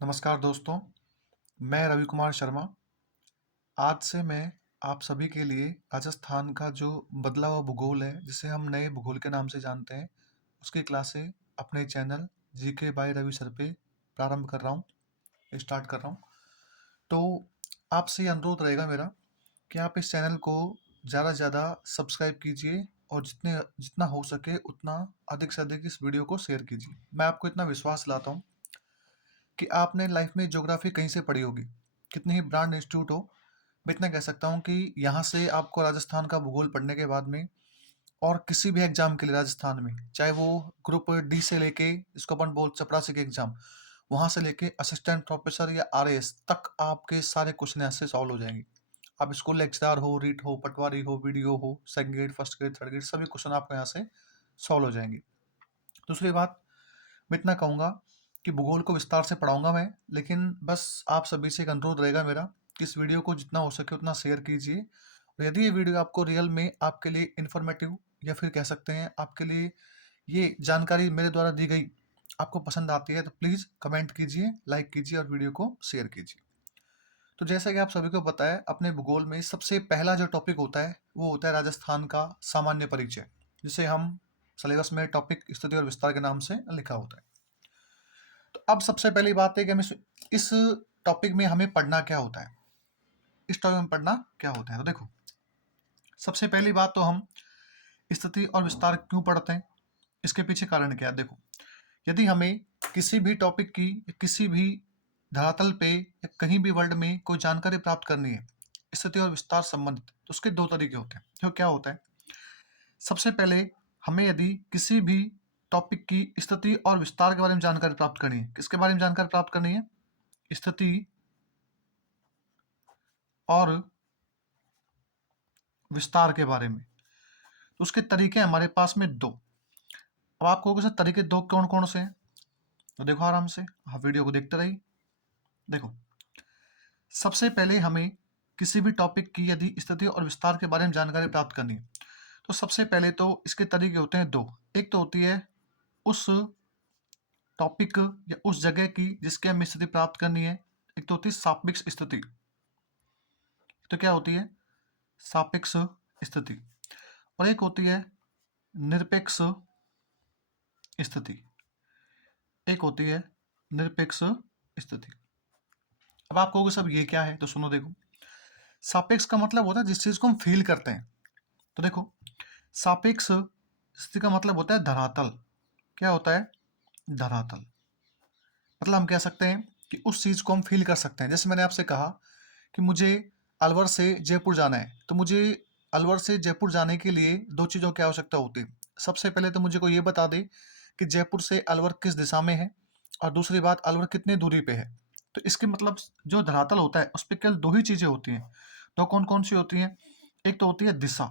नमस्कार दोस्तों, मैं रवि कुमार शर्मा। आज से मैं आप सभी के लिए राजस्थान का जो बदला हुआ भूगोल है, जिसे हम नए भूगोल के नाम से जानते हैं, उसकी क्लासें अपने channel GK by Ravi sir पे प्रारंभ कर रहा हूँ, स्टार्ट कर रहा हूँ। तो आपसे ये अनुरोध रहेगा मेरा कि आप इस चैनल को ज़्यादा से ज़्यादा सब्सक्राइब कीजिए और जितना हो सके उतना अधिक से अधिक इस वीडियो को शेयर कीजिए। मैं आपको इतना विश्वास दिलाता हूँ कि आपने लाइफ में ज्योग्राफी कहीं से पढ़ी होगी, कितने ही ब्रांड इंस्टीट्यूट हो, मैं इतना कह सकता हूँ कि यहाँ से आपको राजस्थान का भूगोल पढ़ने के बाद में और किसी भी एग्जाम के लिए राजस्थान में, चाहे वो ग्रुप डी से लेके इसको अपन बोल चपरासी के एग्जाम, वहाँ से लेके असिस्टेंट प्रोफेसर या आरएएस तक आपके सारे क्वेश्चन यहाँ से सॉल्व हो जाएंगे। आप स्कूल लेक्चरर हो, रीट हो, पटवारी हो, वीडियो हो, second grade, first grade, third grade, सभी क्वेश्चन आपको यहाँ से सॉल्व हो जाएंगे। दूसरी बात, मैं इतना कहूँगा कि भूगोल को विस्तार से पढ़ाऊंगा मैं, लेकिन बस आप सभी से एक अनुरोध रहेगा मेरा कि इस वीडियो को जितना हो सके उतना शेयर कीजिए। और यदि ये वीडियो आपको रियल में आपके लिए इन्फॉर्मेटिव या फिर कह सकते हैं आपके लिए ये जानकारी मेरे द्वारा दी गई आपको पसंद आती है, तो प्लीज़ कमेंट कीजिए, लाइक कीजिए और वीडियो को शेयर कीजिए। तो जैसा कि आप सभी को पता है, अपने भूगोल में सबसे पहला जो टॉपिक होता है वो होता है राजस्थान का सामान्य परिचय, जिसे हम सिलेबस में टॉपिक स्थिति और विस्तार के नाम से लिखा होता है। तो अब सबसे पहली बात है कि हमें इस टॉपिक में हमें पढ़ना क्या होता है। इस टॉपिक में पढ़ना क्या होता है, तो देखो, सबसे पहली बात तो हम स्थिति और विस्तार क्यों पढ़ते हैं, इसके पीछे कारण क्या है। देखो, यदि हमें किसी भी टॉपिक की, किसी भी धरातल पे या कहीं भी वर्ल्ड में कोई जानकारी प्राप्त करनी है स्थिति और विस्तार संबंधित, तो उसके दो तरीके होते हैं। जो क्या होता है, सबसे पहले हमें यदि किसी भी टॉपिक की स्थिति और विस्तार के बारे में जानकारी प्राप्त करनी है, किसके बारे में जानकारी प्राप्त करनी है, स्थिति और विस्तार के बारे में, तो उसके तरीके हमारे पास में दो। अब आप कहोगे सर तरीके दो कौन कौन से हैं, तो देखो आराम से, आप वीडियो को देखते रहिए। देखो, सबसे पहले हमें किसी भी टॉपिक की यदि स्थिति और विस्तार के बारे में जानकारी प्राप्त करनी है, तो सबसे पहले तो इसके तरीके होते हैं दो। एक तो होती है उस टॉपिक या उस जगह की जिसके हमें स्थिति प्राप्त करनी है, एक तो होती है सापेक्ष स्थिति। तो क्या होती है सापेक्ष स्थिति, और एक होती है निरपेक्ष स्थिति। एक होती है निरपेक्ष स्थिति। अब आप कहोगे सब ये क्या है, तो सुनो, देखो, सापेक्ष का मतलब होता है जिस चीज को हम फील करते हैं। तो देखो, सापेक्ष स्थिति का मतलब होता है धरातल। क्या होता है, धरातल। मतलब हम कह सकते हैं कि उस चीज को हम फील कर सकते हैं। जैसे मैंने आपसे कहा कि मुझे अलवर से जयपुर जाना है, तो मुझे अलवर से जयपुर जाने के लिए दो चीज़ों की आवश्यकता होती है। सबसे पहले तो मुझे कोई ये बता दे कि जयपुर से अलवर किस दिशा में है, और दूसरी बात अलवर कितनी दूरी पे है। तो इसके मतलब जो धरातल होता है उस पर केवल दो ही चीज़ें होती हैं। तो कौन कौन सी होती हैं, एक तो होती है दिशा,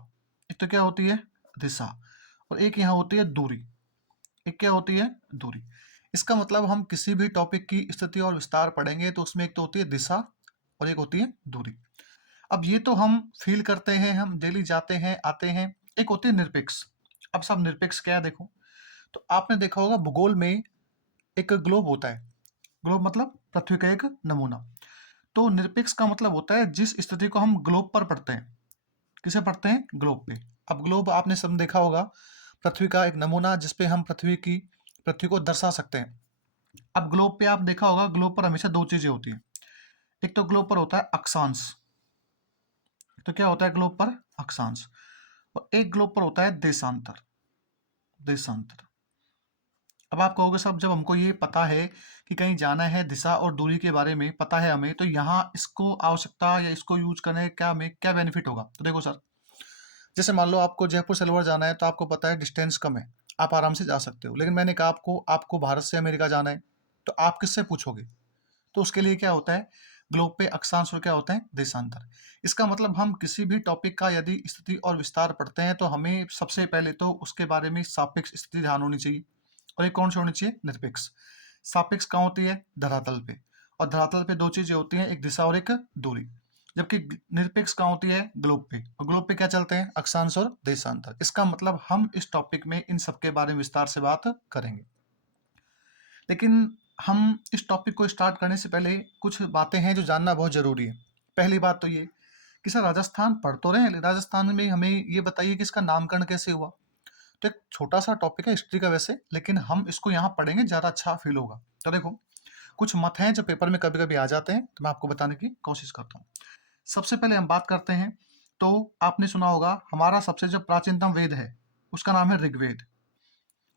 एक तो क्या होती है दिशा, और एक यहाँ होती है दूरी। एक क्या होती है दूरी। इसका मतलब हम किसी भी टॉपिक की स्थिति और विस्तार पढ़ेंगे तो उसमें एक तो होती है दिशा और एक होती है दूरी। अब ये तो हम फील करते हैं, हम डेली जाते हैं आते हैं। एक होती है निरपेक्ष। अब सब निरपेक्ष क्या है, देखो, तो आपने देखा होगा भूगोल में एक ग्लोब होता है। ग्लोब मतलब पृथ्वी का एक नमूना। तो निरपेक्ष का मतलब होता है जिस स्थिति को हम ग्लोब पर पढ़ते हैं। किसे पढ़ते हैं, ग्लोब पे। अब ग्लोब आपने सब देखा होगा, पृथ्वी का एक नमूना जिसपे हम पृथ्वी को दर्शा सकते हैं। अब ग्लोब पे आप देखा होगा, ग्लोब पर हमेशा दो चीजें होती हैं। एक तो ग्लोब पर होता है अक्षांश। तो क्या होता है ग्लोब पर, अक्षांश। और एक ग्लोब पर होता है देशांतर। देशांतर। अब आप कहोगे साहब, जब हमको ये पता है कि कहीं जाना है, दिशा और दूरी के बारे में पता है हमें, तो यहाँ इसको आवश्यकता या इसको यूज करने का हमें क्या बेनिफिट होगा। तो देखो सर, जैसे मान लो आपको जयपुर से अलवर जाना है, तो आपको पता है डिस्टेंस कम है, आप आराम से जा सकते हो। लेकिन मैंने कहा आपको भारत से अमेरिका जाना है, तो आप किससे पूछोगे। तो उसके लिए क्या होता है, ग्लोब पे अक्षांश और क्या होता है देशांतर। इसका मतलब हम किसी भी टॉपिक का यदि स्थिति और विस्तार पढ़ते हैं तो हमें सबसे पहले तो उसके बारे में सापेक्ष स्थिति ध्यान होनी चाहिए, और एक कौन सी होनी चाहिए, निरपेक्ष। सापेक्ष कहाँ होती है, धरातल पे, और धरातल पे दो चीजें होती हैं, एक दिशा और एक दूरी। जबकि निरपेक्ष कहाँ होती है, ग्लोब पे, और ग्लोब पे क्या चलते हैं, अक्षांश और देशांतर। इसका मतलब हम इस टॉपिक में इन सबके बारे में विस्तार से बात करेंगे। लेकिन हम इस टॉपिक को स्टार्ट करने से पहले कुछ बातें हैं जो जानना बहुत ज़रूरी है। पहली बात तो ये कि सर राजस्थान पढ़ तो रहे हैं, राजस्थान में हमें ये बताइए कि इसका नामकरण कैसे हुआ? तो एक छोटा-सा टॉपिक है हिस्ट्री का वैसे, लेकिन हम इसको यहाँ पढ़ेंगे ज़्यादा अच्छा फ़ील होगा। तो देखो, कुछ मत हैं जो पेपर में कभी-कभी आ जाते हैं, तो मैं आपको बताने की कोशिश करता हूँ। सबसे पहले हम बात करते हैं, तो आपने सुना होगा हमारा सबसे जो प्राचीनतम वेद है, उसका नाम है ऋग्वेद।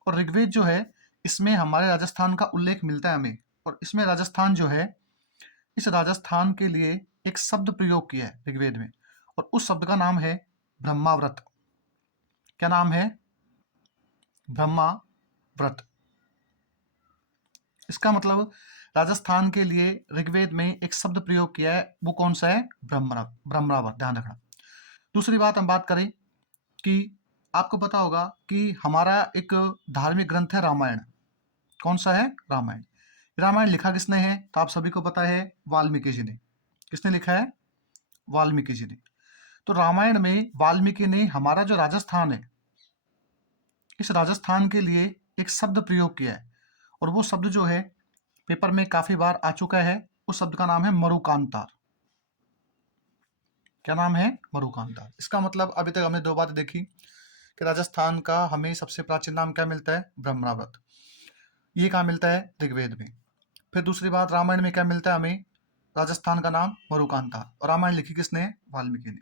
और ऋग्वेद जो है, इसमें हमारे राजस्थान का उल्लेख मिलता है हमें। और इसमें राजस्थान जो है, इस राजस्थान के लिए एक शब्द प्रयोग किया है ऋग्वेद में, और उस शब्द का नाम है ब्रह्माव्रत। क्या नाम है? ब्रह्माव्रत। इसका मतलब राजस्थान के लिए ऋग्वेद में एक शब्द प्रयोग किया है, वो कौन सा है? ब्रह्माव्रत, ध्यान रखना। दूसरी बात हम बात करें कि आपको पता होगा कि हमारा एक धार्मिक ग्रंथ है रामायण। कौन सा है? रामायण। रामायण लिखा किसने है? तो आप सभी को पता है, वाल्मीकि जी ने। किसने लिखा है? वाल्मीकि जी ने। तो रामायण में वाल्मीकि ने हमारा जो राजस्थान है, इस राजस्थान के लिए एक शब्द प्रयोग किया है, और वो शब्द जो है पेपर में काफी बार आ चुका है। उस शब्द का नाम है मरुकांतार। क्या नाम है? मरुकांतार। इसका मतलब अभी तक हमने दो बातें देखी कि राजस्थान का हमें सबसे प्राचीन नाम क्या मिलता है? ब्रह्माव्रत। ये कहाँ मिलता है? ऋग्वेद में। फिर दूसरी बात, रामायण में क्या मिलता है हमें? राजस्थान का नाम मरुकांतार। और रामायण लिखी किसने? वाल्मीकि ने।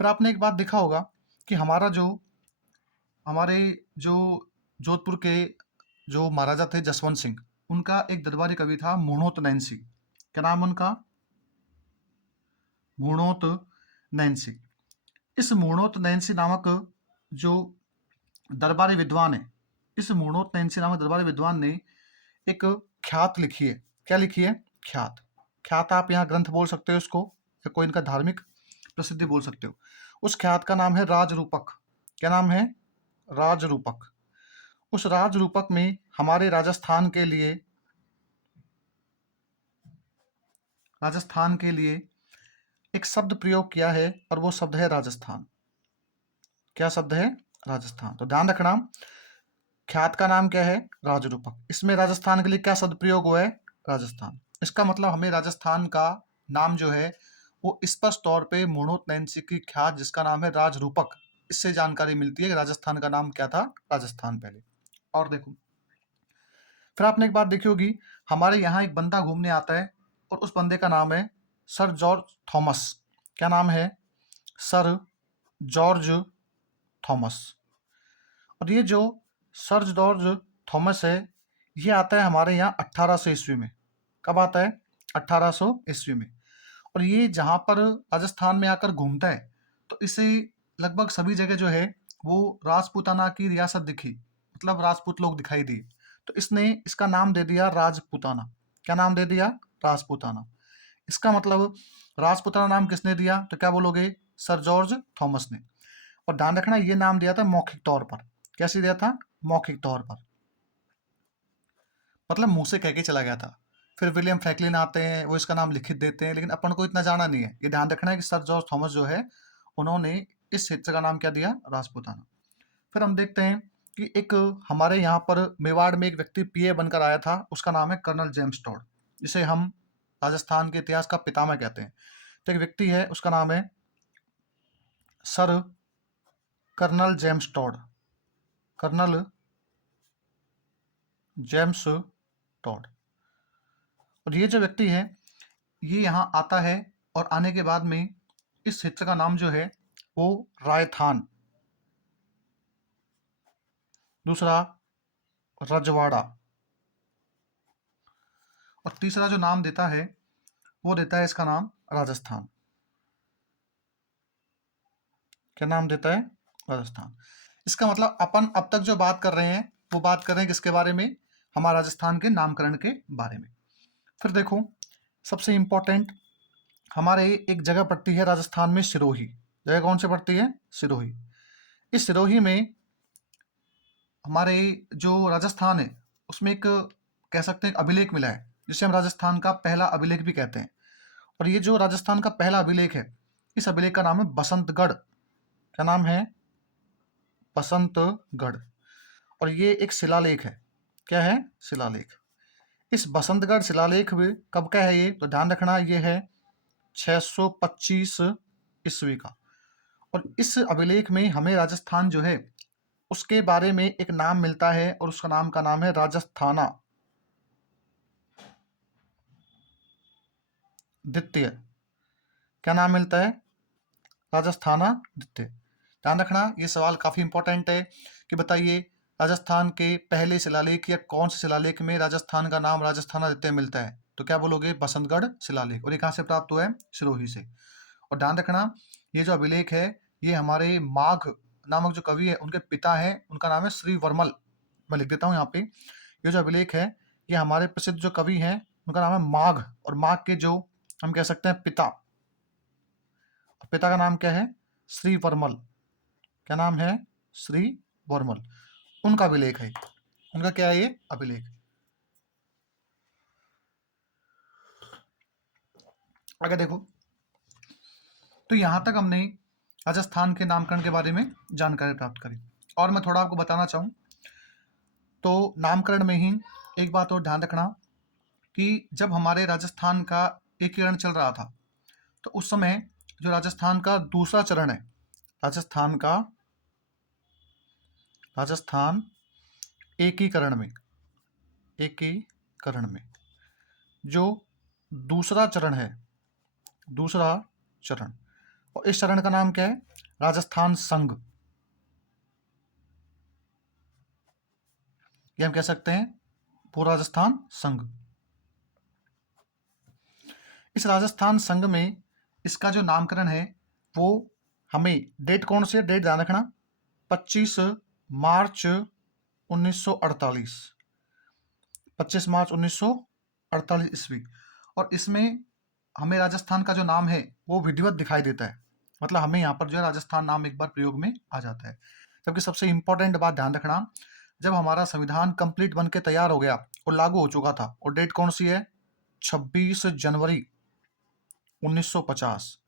फिर आपने एक बात देखा होगा कि हमारे जो जोधपुर के जो महाराजा थे जसवंत सिंह, उनका एक दरबारी कवि था मूणोत नैन्सी। क्या नाम उनका? मूणोत नैन्सी। इस मूणोत नैन्सी नामक जो दरबारी विद्वान है, इस मूणोत नैन्सी नामक दरबारी विद्वान ने एक ख्यात लिखी है। क्या लिखी है? ख्यात। ख्यात आप यहाँ ग्रंथ बोल सकते हो इसको, या कोई इनका धार्मिक प्रसिद्धि बोल सकते हो। उस ख्यात का नाम है राजरूपक। क्या नाम है? राजरूपक। उस राजरूपक में हमारे राजस्थान के लिए एक शब्द प्रयोग किया है, और वो शब्द है राजस्थान। क्या शब्द है? राजस्थान। तो ध्यान रखना, ख्यात का नाम क्या है? राजरूपक। इसमें राजस्थान के लिए क्या शब्द प्रयोग हुआ है? राजस्थान। इसका मतलब हमें राजस्थान का नाम जो है वो स्पष्ट तौर पे मूणोत नैन्सी की ख्यात, जिसका नाम है राजरूपक, इससे जानकारी मिलती है कि राजस्थान का नाम क्या था? राजस्थान पहले। और देखो, फिर आपने एक बात देखी होगी, हमारे यहाँ एक बंदा घूमने आता है, और उस बंदे का नाम है सर जॉर्ज थॉमस। क्या नाम है? Sir George Thomas. और ये जो सर जॉर्ज थॉमस है, ये आता है हमारे यहाँ 1800 ईस्वी में। कब आता है? 1800 ईस्वी में। और ये जहाँ पर राजस्थान में आकर घूमता है, तो इसे लगभग सभी जगह जो है वो राजपूताना की रियासत दिखी, मतलब राजपूत लोग दिखाई दिए। तो इसने इसका नाम दे दिया राजपूताना। क्या नाम दे दिया? राजपूताना। इसका मतलब राजपूताना नाम किसने दिया? तो क्या बोलोगे? सर जॉर्ज थॉमस ने। और ध्यान रखना, ये नाम दिया था मौखिक तौर पर। कैसे दिया था? मौखिक तौर पर, मतलब मुंह से कह के चला गया था। फिर विलियम फ्रैंकलिन आते हैं, वो इसका नाम लिखित देते हैं, लेकिन अपन को इतना जाना नहीं है। ये ध्यान रखना है कि सर जॉर्ज थॉमस जो है, उन्होंने इस क्षेत्र का नाम क्या दिया? राजपूताना। फिर हम देखते हैं कि एक हमारे यहाँ पर मेवाड़ में एक व्यक्ति पीए बनकर आया था, उसका नाम है कर्नल जेम्स टॉड, जिसे हम राजस्थान के इतिहास का पितामह कहते हैं। तो एक व्यक्ति है, उसका नाम है sir colonel James Tod. Colonel James Tod. और ये जो व्यक्ति है, ये यहाँ आता है, और आने के बाद में इस क्षेत्र का नाम जो है वो रायथान, दूसरा रजवाड़ा, और तीसरा जो नाम देता है वो देता है इसका नाम राजस्थान। क्या नाम देता है? राजस्थान। इसका मतलब अपन अब तक जो बात कर रहे हैं, वो बात कर रहे हैं किसके बारे में? हमारे राजस्थान के नामकरण के बारे में। फिर देखो, सबसे इंपॉर्टेंट, हमारे एक जगह पड़ती है राजस्थान में, सिरोही। जगह कौन सी पड़ती है? सिरोही। इस सिरोही में हमारे जो राजस्थान है, उसमें एक कह सकते हैं एक अभिलेख मिला है, जिसे हम राजस्थान का पहला अभिलेख भी कहते हैं। और ये जो राजस्थान का पहला अभिलेख है, इस अभिलेख का नाम है बसंतगढ़। क्या नाम है? बसंतगढ़। और ये एक शिलालेख है। क्या है? शिलालेख। इस बसंतगढ़ शिलालेख में कब का है ये, तो ध्यान रखना ये है 625 ईस्वी का। और इस अभिलेख में हमें राजस्थान जो है उसके बारे में एक नाम मिलता है और उसका नाम का नाम है राजस्थाना द्वितीय। क्या नाम मिलता है? राजस्थाना द्वितीय। ध्यान रखना ये सवाल काफी इंपॉर्टेंट है कि बताइए राजस्थान के पहले शिलालेख या कौन से शिलालेख में राजस्थान का नाम राजस्थाना द्वितीय मिलता है, तो क्या बोलोगे? बसंतगढ़ शिलालेख। और ये कहाँ से प्राप्त हुआ है? सिरोही से। और ध्यान रखना ये जो अभिलेख है ये हमारे माघ नामक जो कवि है उनके पिता है, उनका नाम है श्री वर्मल। मैं लिख देता हूँ यहाँ पे। ये जो अभिलेख है ये हमारे प्रसिद्ध जो कवि हैं उनका नाम है माघ, और माघ के जो हम कह सकते हैं पिता, पिता का नाम क्या है? श्री वर्मल। क्या नाम है? श्री वर्मल। उनका अभिलेख है। उनका क्या है ये अभिलेख। अगर देखो तो यहां तक हमने राजस्थान के नामकरण के बारे में जानकारी प्राप्त करी। और मैं थोड़ा आपको बताना चाहूँ तो नामकरण में ही एक बात और ध्यान रखना कि जब हमारे राजस्थान का एकीकरण चल रहा था तो उस समय जो राजस्थान का दूसरा चरण है, राजस्थान एकीकरण में जो दूसरा चरण है, और इस चरण का नाम क्या है? राजस्थान संघ। ये हम कह सकते हैं पूरा राजस्थान संघ। इस राजस्थान संघ में इसका जो नामकरण है वो हमें डेट कौन से, डेट ध्यान रखना 25 मार्च 1948, 25 मार्च 1948 ईस्वी। और इसमें हमें राजस्थान का जो नाम है वो विधिवत दिखाई देता है, मतलब हमें यहाँ पर जो है राजस्थान नाम एक बार प्रयोग में आ जाता है। जबकि सबसे इंपॉर्टेंट बात ध्यान रखना, जब हमारा संविधान कंप्लीट बन के तैयार हो गया और लागू हो चुका था, और डेट कौन सी है? 26 जनवरी 1950।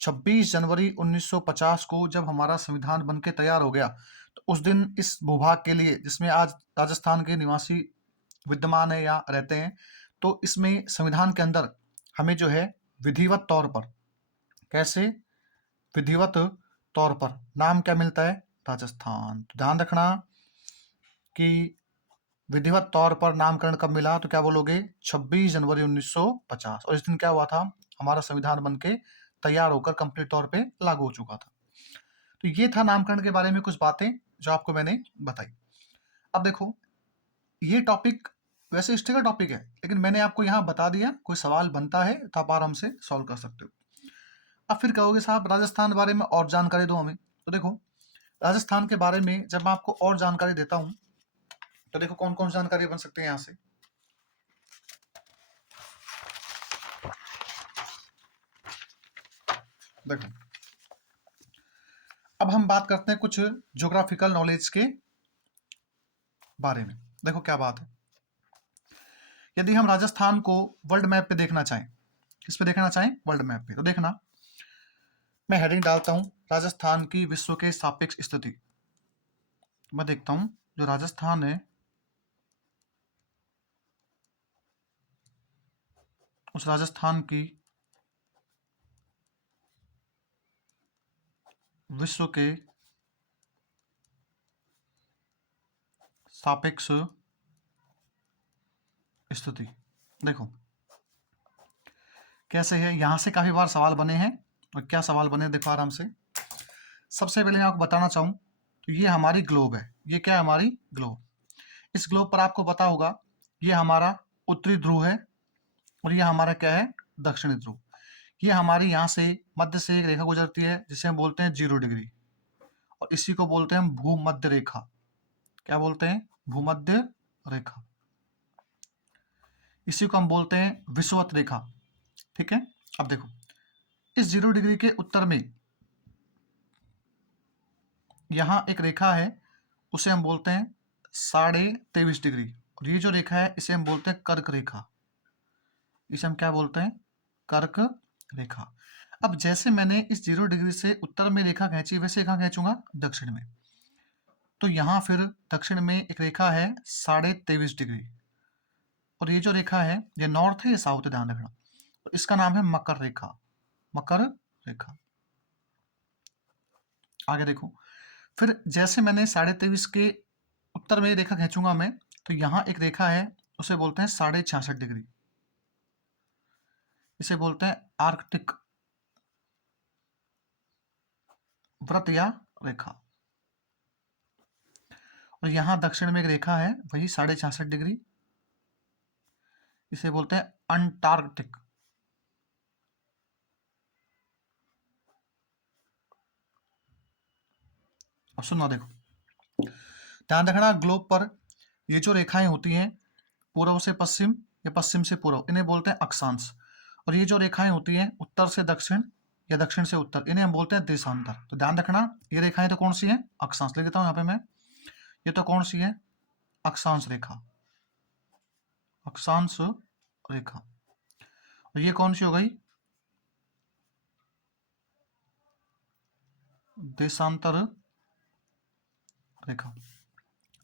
26 जनवरी 1950 को जब हमारा संविधान बन के तैयार हो गया तो उस दिन इस भूभाग के लिए जिसमें आज राजस्थान के निवासी विद्यमान है या रहते हैं, तो इसमें संविधान के अंदर हमें जो है विधिवत तौर पर, कैसे विधिवत तौर पर नाम क्या मिलता है? राजस्थान। तो ध्यान रखना कि विधिवत तौर पर नामकरण कब मिला, तो क्या बोलोगे? 26 जनवरी 1950। और इस दिन क्या हुआ था? हमारा संविधान बन के तैयार होकर कंप्लीट तौर पे लागू हो चुका था। तो ये था नामकरण के बारे में कुछ बातें जो आपको मैंने बताई। अब देखो ये टॉपिक वैसे हिस्ट्री का टॉपिक है, लेकिन मैंने आपको यहाँ बता दिया, कोई सवाल बनता है तो आप आराम से सॉल्व कर सकते हो। अब फिर कहोगे साहब राजस्थान के बारे में और जानकारी दो हमें। तो देखो राजस्थान के बारे में जब मैं आपको और जानकारी देता हूँ तो देखो कौन कौन जानकारी बन सकते हैं यहाँ से। देखो अब हम बात करते हैं कुछ ज्योग्राफिकल नॉलेज के बारे में। देखो क्या बात है, यदि हम राजस्थान को वर्ल्ड मैप पे देखना चाहें, किस पे देखना चाहें? वर्ल्ड मैप पे। तो देखना मैं हेडिंग डालता हूं राजस्थान की विश्व के सापेक्ष स्थिति। मैं देखता हूं जो राजस्थान है उस राजस्थान की विश्व के सापेक्ष स्थिति। देखो कैसे है, यहां से काफी बार सवाल बने हैं। और क्या सवाल बने देखो आराम से। सबसे पहले मैं आपको बताना चाहूं तो ये हमारी ग्लोब है। ये क्या है? हमारी ग्लोब। इस ग्लोब पर आपको पता होगा ये हमारा उत्तरी ध्रुव है और ये हमारा क्या है? दक्षिणी ध्रुव। ये हमारी यहाँ से मध्य से एक रेखा गुजरती है जिसे हम बोलते हैं 0 डिग्री, और इसी को बोलते हैं हम भूमध्य रेखा। क्या बोलते हैं? भूमध्य रेखा। इसी को हम बोलते हैं विषुवत रेखा। ठीक है। अब देखो इस 0 डिग्री के उत्तर में यहाँ एक रेखा है, उसे हम बोलते हैं 23.5 डिग्री, और ये जो रेखा है इसे हम बोलते हैं कर्क रेखा। इसे हम क्या बोलते हैं? कर्क रेखा। अब जैसे मैंने इस 0 डिग्री से उत्तर में रेखा खींची, वैसे कहाँ खींचूंगा? दक्षिण में। तो यहाँ फिर दक्षिण में एक रेखा है 23.5 डिग्री, और ये जो रेखा है ये नॉर्थ है, ये साउथ है, ध्यान रखना। तो इसका नाम है मकर रेखा, मकर रेखा। आगे देखो, फिर जैसे मैंने 23.5 के उत्तर में ये रेखा खींचूंगा मैं, तो यहाँ एक रेखा है, उसे बोलते हैं 66.5 डिग्री, इसे बोलते हैं आर्कटिक व्रत या रेखा। और यहाँ दक्षिण में एक रेखा है वही 66.5 डिग्री, इसे बोलते हैं अंटार्कटिक। अब सुनना, देखो ध्यान रखना, ग्लोब पर ये जो रेखाएं होती हैं पूर्व से पश्चिम या पश्चिम से पूर्व, इन्हें बोलते हैं अक्षांश। और ये जो रेखाएं होती हैं उत्तर से दक्षिण या दक्षिण से उत्तर, इन्हें हम बोलते हैं देशांतर। तो ध्यान रखना, ये रेखाएं तो कौन सी हैं? अक्षांश। लिख देता हूं यहाँ पे मैं, ये तो कौन सी है? अक्षांश रेखा, अक्षांश रेखा। और ये कौन सी हो गई? देशांतर रेखा।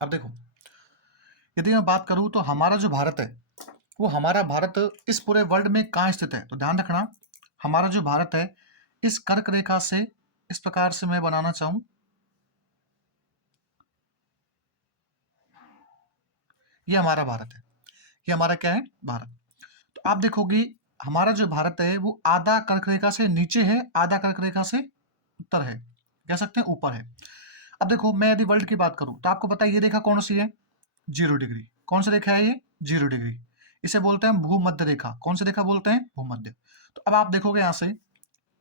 अब देखो, यदि मैं बात करूं तो हमारा जो भारत है, वो हमारा भारत इस पूरे वर्ल्ड में कहाँ स्थित है? तो ध्यान रखना, हमारा जो भारत है इस कर्क रेखा से इस प्रकार से मैं बनाना चाहूं, ये हमारा भारत है, ये हमारा क्या है? भारत। तो आप देखोगे हमारा जो भारत है वो आधा कर्क रेखा से नीचे है, आधा कर्क रेखा से उत्तर है, कह सकते हैं ऊपर है। अब देखो, मैं यदि वर्ल्ड की बात करूं तो आपको पता है ये रेखा कौन सी है? 0 डिग्री। कौन सी रेखा है ये? 0 डिग्री। इसे बोलते हैं भूमध्य रेखा। कौन सी रेखा बोलते हैं? भूमध्य। तो अब आप देखोगे यहां से,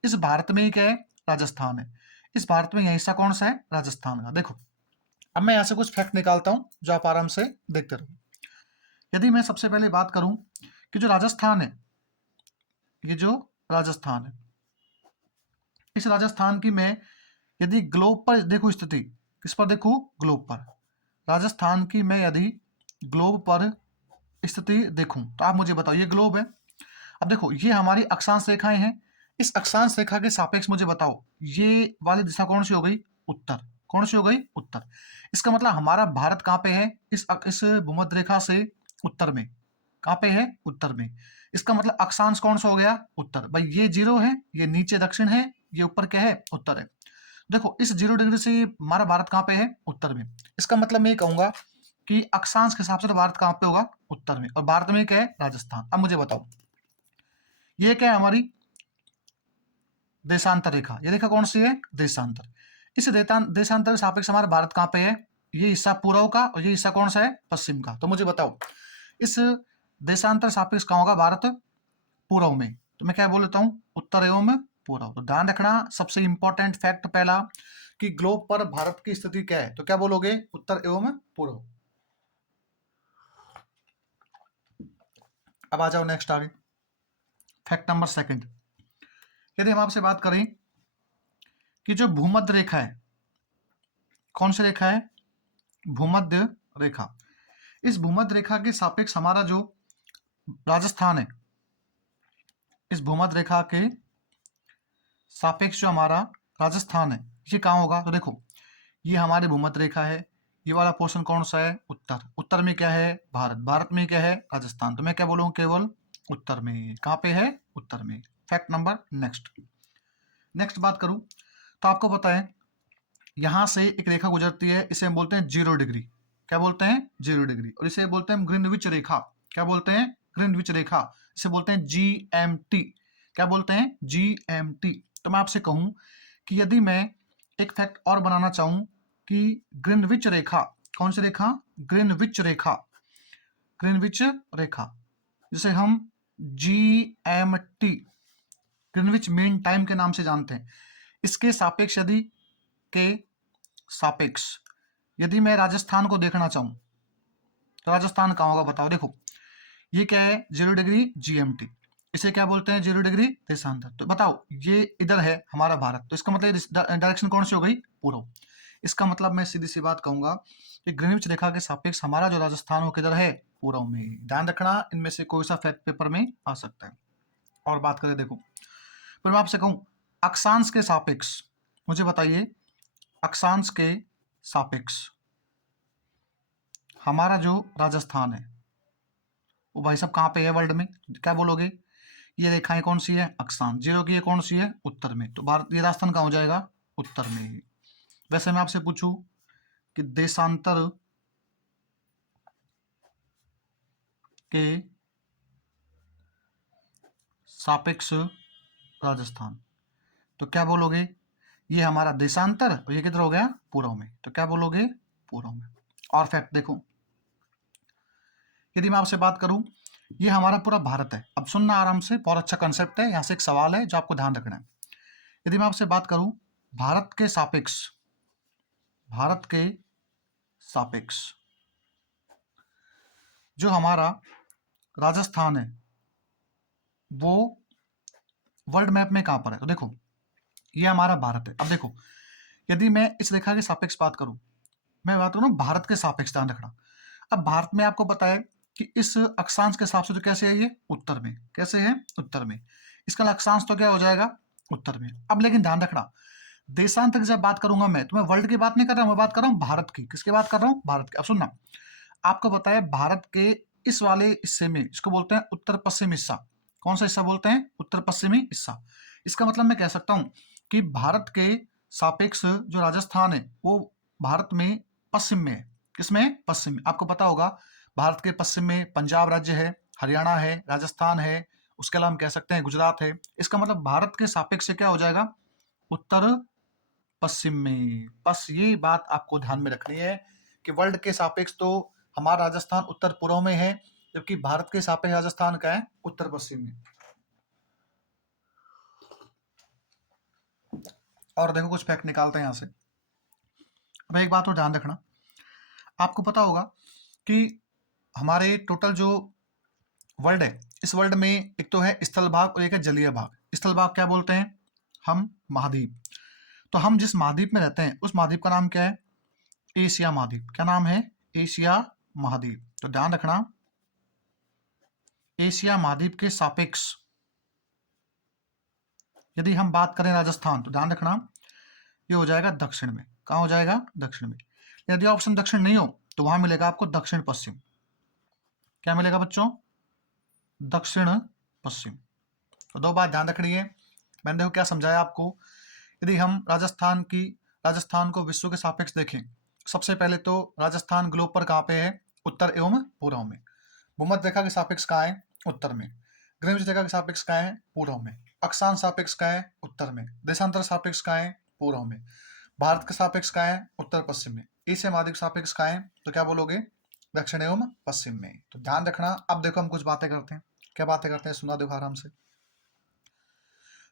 इस भारत में ही क्या है? राजस्थान है। इस भारत में यह हिस्सा कौन सा है? राजस्थान का। देखो, अब मैं यहां से कुछ फैक्ट निकालता हूं जो आप आराम से देखते रहो। यदि मैं सबसे पहले बात करूं कि जो राजस्थान है, ये जो राजस्थान है, इस राजस्थान की मैं यदि ग्लोब पर देखो स्थिति, किस पर देखो? ग्लोब पर। राजस्थान की मैं यदि ग्लोब पर स्थिति देखूं तो आप मुझे बताओ, ये ग्लोब है। अब देखो, ये हमारी अक्षांश रेखाएं हैं। इस अक्षांश रेखा के सापेक्ष मुझे बताओ, ये वाली दिशा कौन सी हो गई? उत्तर। कौन सी हो गई? उत्तर। इसका मतलब हमारा भारत कहाँ पे है? इस भूमध्य रेखा से उत्तर में। कहाँ पे है? उत्तर में। इसका मतलब अक्षांश कौन सा हो गया? उत्तर। भाई ये 0 है, ये नीचे दक्षिण है, ये ऊपर क्या है? उत्तर है। देखो, इस 0 डिग्री से हमारा भारत कहाँ पे है? उत्तर में। इसका मतलब मैं ये कहूंगा कि अक्षांश के हिसाब से तो भारत कहाँ पे होगा? उत्तर में। और भारत में क्या है? राजस्थान। अब मुझे बताओ, ये क्या है? हमारी देशांतर रेखा। ये रेखा कौन सी है? देशांतर। इस देशांतर के सापेक्ष हमारा भारत कहाँ पे है? ये हिस्सा पूर्व का और ये हिस्सा कौन सा है? पश्चिम का। तो मुझे बताओ, इस देशांतर सापेक्ष कहाँ होगा भारत? पूर्व में। तो मैं क्या बोल लेता हूँ? उत्तर एवं पूर्व। तो ध्यान रखना, सबसे इंपॉर्टेंट फैक्ट पहला कि ग्लोब पर भारत की स्थिति क्या है, तो क्या बोलोगे? उत्तर एवं पूर्व। अब आ जाओ नेक्स्ट आगे, फैक्ट नंबर सेकंड। यदि हम आपसे बात करें कि जो भूमध्य रेखा है, कौन सी रेखा है? भूमध्य रेखा। इस भूमध्य रेखा के सापेक्ष हमारा जो राजस्थान है, इस भूमध्य रेखा के सापेक्ष जो हमारा राजस्थान है, ये कहाँ होगा? तो देखो, ये हमारी भूमध्य रेखा है, ये वाला पोर्शन कौन सा है? उत्तर। उत्तर में क्या है? भारत। भारत में क्या है? राजस्थान। तो मैं क्या बोलूँ? केवल उत्तर में। कहाँ पे है? उत्तर में। फैक्ट नंबर नेक्स्ट बात करूं तो आपको पता है यहां से एक रेखा गुजरती है, इसे हम बोलते हैं 0 डिग्री। क्या बोलते हैं? 0 डिग्री। और इसे बोलते हैं हम ग्रीनविच रेखा। क्या बोलते हैं? ग्रीनविच रेखा। इसे बोलते हैं GMT। क्या बोलते हैं? GMT। तो मैं आपसे कहूं कि यदि मैं एक फैक्ट और बनाना चाहूं कि ग्रीनविच रेखा, कौन सी रेखा? ग्रीनविच रेखा। ग्रीनविच रेखा जिसे हम GMT, ग्रीनविच मीन टाइम के नाम से जानते हैं, इसके सापेक्ष के सापेक्ष यदि मैं राजस्थान को देखना चाहूं तो राजस्थान कहाँ होगा? बताओ। देखो, ये क्या है? 0 डिग्री GMT। इसे क्या बोलते हैं? 0 डिग्री देशांतर। तो बताओ, ये इधर है हमारा भारत, तो इसका मतलब डायरेक्शन कौन सी हो गई? पूर्व। इसका मतलब मैं सीधी सी बात कहूंगा कि ग्रीनविच रेखा के सापेक्ष हमारा जो राजस्थान वो किधर है? पूर्व में। ध्यान रखना, इनमें से कोई सा फैक्ट पेपर में आ सकता है। और बात करें, देखो, फिर मैं आपसे कहूं अक्षांश के सापेक्ष मुझे बताइए, अक्षांश के सापेक्ष हमारा जो राजस्थान है, वो भाई साहब कहाँ पे है वर्ल्ड में, क्या बोलोगे, ये रेखाएं कौन सी है, अक्षांश, जीरो की ये कौन सी है, उत्तर में, तो भारत, ये राजस्थान कहाँ हो जाएगा, उत्तर में ही। वैसे मैं आपसे पूछूं कि देशांतर के सापेक्ष राजस्थान, तो क्या बोलोगे, ये हमारा देशांतर और ये किधर हो गया, पूर्व में, तो क्या बोलोगे, पूर्व में। और फैक्ट देखो, यदि मैं आपसे बात करूं, ये हमारा पूरा भारत है, अब सुनना आराम से, बहुत अच्छा कंसेप्ट है, यहां से एक सवाल है जो आपको ध्यान रखना है। यदि मैं आपसे बात करूं भारत के सापेक्ष, भारत के सापेक्ष जो हमारा राजस्थान है वो वर्ल्ड मैप में कहां पर है, तो देखो ये हमारा भारत है। अब देखो, यदि मैं इस रेखा के सापेक्ष बात करूं, मैं बात करूं भारत के सापेक्ष, ध्यान रखना। अब भारत में आपको पता है कि इस अक्षांश के हिसाब से तो कैसे है, ये उत्तर में, कैसे है, उत्तर में, इसका अक्षांश तो क्या हो जाएगा, उत्तर में। अब लेकिन ध्यान रखना, देशांतर की जब बात करूंगा मैं, तो मैं वर्ल्ड की बात नहीं कर रहा हूं, मैं बात कर रहा हूं भारत की। किसकी बात कर रहा हूं, भारत की। अब सुनना, आपको पता है भारत के इस वाले हिस्से में, इसको बोलते हैं उत्तर पश्चिम हिस्सा। कौन सा हिस्सा बोलते हैं, उत्तर पश्चिमी हिस्सा। इसका मतलब मैं कह सकता हूं कि भारत के सापेक्ष जो राजस्थान है वो भारत में पश्चिम में है। किसमें, पश्चिम में। आपको पता होगा भारत के पश्चिम में पंजाब राज्य है, हरियाणा है, राजस्थान है, उसके अलावा हम कह सकते हैं गुजरात है। इसका मतलब भारत के सापेक्ष से क्या हो जाएगा, उत्तर पश्चिम में। बस ये बात आपको ध्यान में रखनी है कि वर्ल्ड के सापेक्ष तो हमारा राजस्थान उत्तर पूर्व में है, जबकि भारत के सापेक्ष राजस्थान का है उत्तर पश्चिम में। और देखो कुछ फैक्ट निकालते हैं यहां से। अब एक बात और ध्यान रखना, आपको पता होगा कि हमारे टोटल जो वर्ल्ड है, इस वर्ल्ड में एक तो है स्थल भाग और एक है जलीय भाग। स्थल भाग क्या बोलते हैं हम, महाद्वीप। तो हम जिस महाद्वीप में रहते हैं उस महाद्वीप का नाम क्या है, एशिया महाद्वीप। क्या नाम है, एशिया महाद्वीप। तो ध्यान रखना, एशिया महाद्वीप के सापेक्ष यदि हम बात करें राजस्थान, तो ध्यान रखना ये हो जाएगा दक्षिण में। कहाँ हो जाएगा, दक्षिण में। यदि ऑप्शन दक्षिण नहीं हो तो वहां मिलेगा आपको दक्षिण पश्चिम। क्या मिलेगा बच्चों, दक्षिण पश्चिम। तो दो बात ध्यान रखनी है। मैंने देखो क्या समझाया आपको। यदि हम राजस्थान को विश्व के सापेक्ष देखें, सबसे पहले तो राजस्थान ग्लोब पर कहाँ पे है, उत्तर एवं पूर्व में। भूमध्य रेखा के सापेक्ष कहाँ है, उत्तर में। ग्रीनिच रेखा के सापेक्ष कहाँ है, पूर्व में। अक्षांश सापेक्ष कहाँ है, उत्तर में। देशांतर सापेक्ष कहाँ है, पूर्व में। भारत के सापेक्ष कहाँ है, उत्तर पश्चिम में। एशिया महाद्वीप सापेक्ष कहाँ है, तो क्या बोलोगे, दक्षिण एवं पश्चिम में। तो ध्यान रखना। अब देखो हम कुछ बातें करते हैं। क्या बातें करते हैं, सुना देखो आराम से।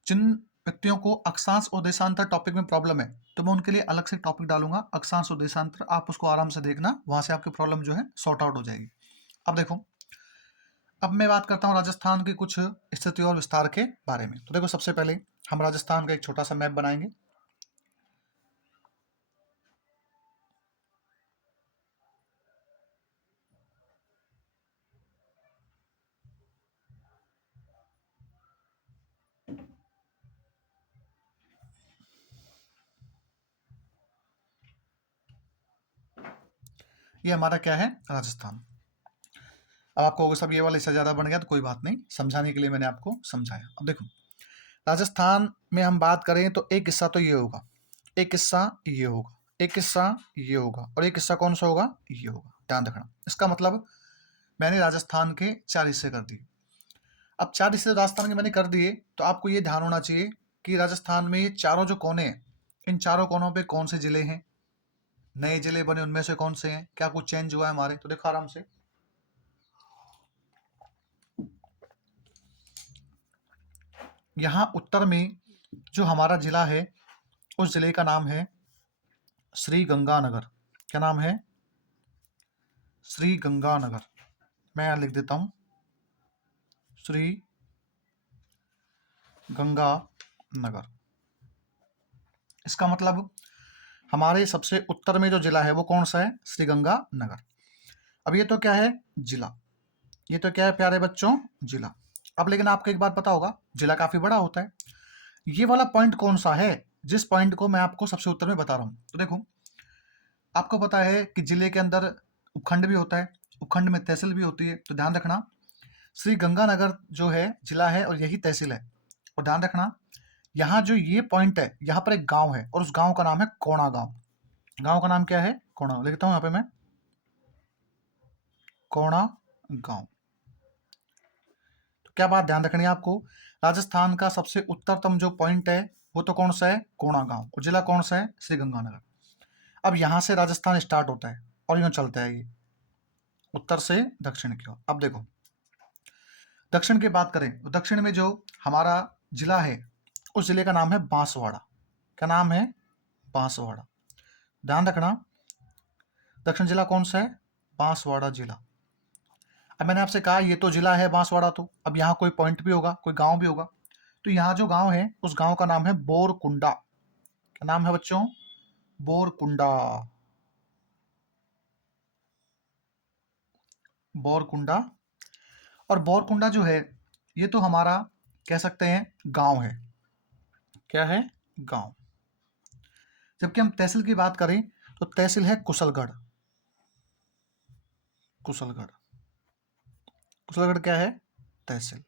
जिन व्यक्तियों को अक्षांश और देशांतर टॉपिक में प्रॉब्लम है, तो मैं उनके लिए अलग से टॉपिक डालूंगा, अक्षांश और देशांतर। आप उसको आराम से देखना, वहां से आपकी प्रॉब्लम जो है सॉर्ट आउट हो जाएगी। अब देखो, अब मैं बात करता हूँ राजस्थान की कुछ स्थिति और विस्तार के बारे में। तो देखो, सबसे पहले हम राजस्थान का एक छोटा सा मैप बनाएंगे। ये हमारा क्या है, राजस्थान। अब आपको सब ये वाला इससे ज्यादा बन गया तो कोई बात नहीं, समझाने के लिए मैंने आपको समझाया। अब देखो, राजस्थान में हम बात करें तो एक हिस्सा तो ये होगा, एक हिस्सा ये होगा, एक हिस्सा ये होगा, और एक हिस्सा कौन सा होगा, ये होगा। ध्यान रखना, इसका मतलब मैंने राजस्थान के 4 हिस्से कर दिए। अब 4 हिस्से राजस्थान के मैंने कर दिए, तो आपको ये ध्यान होना चाहिए कि राजस्थान में ये चारों जो कोने हैं, इन चारों कोनों पे कौन से जिले हैं, नए जिले बने उनमें से कौन से हैं, क्या कुछ चेंज हुआ है हमारे। तो देखो आराम से, यहाँ उत्तर में जो हमारा जिला है उस जिले का नाम है श्री गंगानगर। क्या नाम है, श्री गंगानगर। मैं यहाँ लिख देता हूं, श्री गंगानगर। इसका मतलब हमारे सबसे उत्तर में जो जिला है वो कौन सा है, श्री गंगानगर। अब ये तो क्या है, जिला। ये तो क्या है प्यारे बच्चों, जिला। अब लेकिन आपको एक बात पता होगा, जिला काफी बड़ा होता है। ये वाला पॉइंट कौन सा है, जिस पॉइंट को मैं आपको सबसे उत्तर में बता रहा हूं। तो देखो, आपको पता है कि जिले के अंदर उपखंड भी होता है, उपखंड में तहसील भी होती है। तो ध्यान रखना, श्री गंगानगर जो है जिला है और यही तहसील है। और ध्यान रखना, यहाँ जो ये पॉइंट है, यहाँ पर एक गांव है और उस गांव का नाम है कोणा गांव। गांव का नाम क्या है? कोणा। लिखता हूं यहाँ पे मैं, कोणा गांव। तो क्या बात ध्यान रखनी है आपको, राजस्थान का सबसे उत्तरतम जो पॉइंट है वो तो कौन सा है? कोणा गांव। और जिला कौन सा है? श्री गंगानगर। अब यहां से राजस्थान स्टार्ट होता है और यूं चलता है ये उत्तर से दक्षिण की ओर। अब देखो, दक्षिण की बात करें तो दक्षिण में जो हमारा जिला है उस जिले का नाम है बांसवाड़ा। क्या नाम है? बांसवाड़ा। ध्यान रखना, दक्षिण जिला कौन सा है? बांसवाड़ा जिला। अब मैंने आपसे कहा ये तो जिला है बांसवाड़ा, तो अब यहाँ कोई पॉइंट भी होगा, कोई गांव भी होगा। तो यहाँ जो गांव है उस गांव का नाम है बोरकुंडा। क्या नाम है बच्चों? बोरकुंडा। बोरकुंडा। और बोरकुंडा जो है ये तो हमारा कह सकते हैं गांव है। क्या है? गांव। जबकि हम तहसील की बात करें तो तहसील है कुशलगढ़। कुशलगढ़। कुशलगढ़ क्या है? तहसील।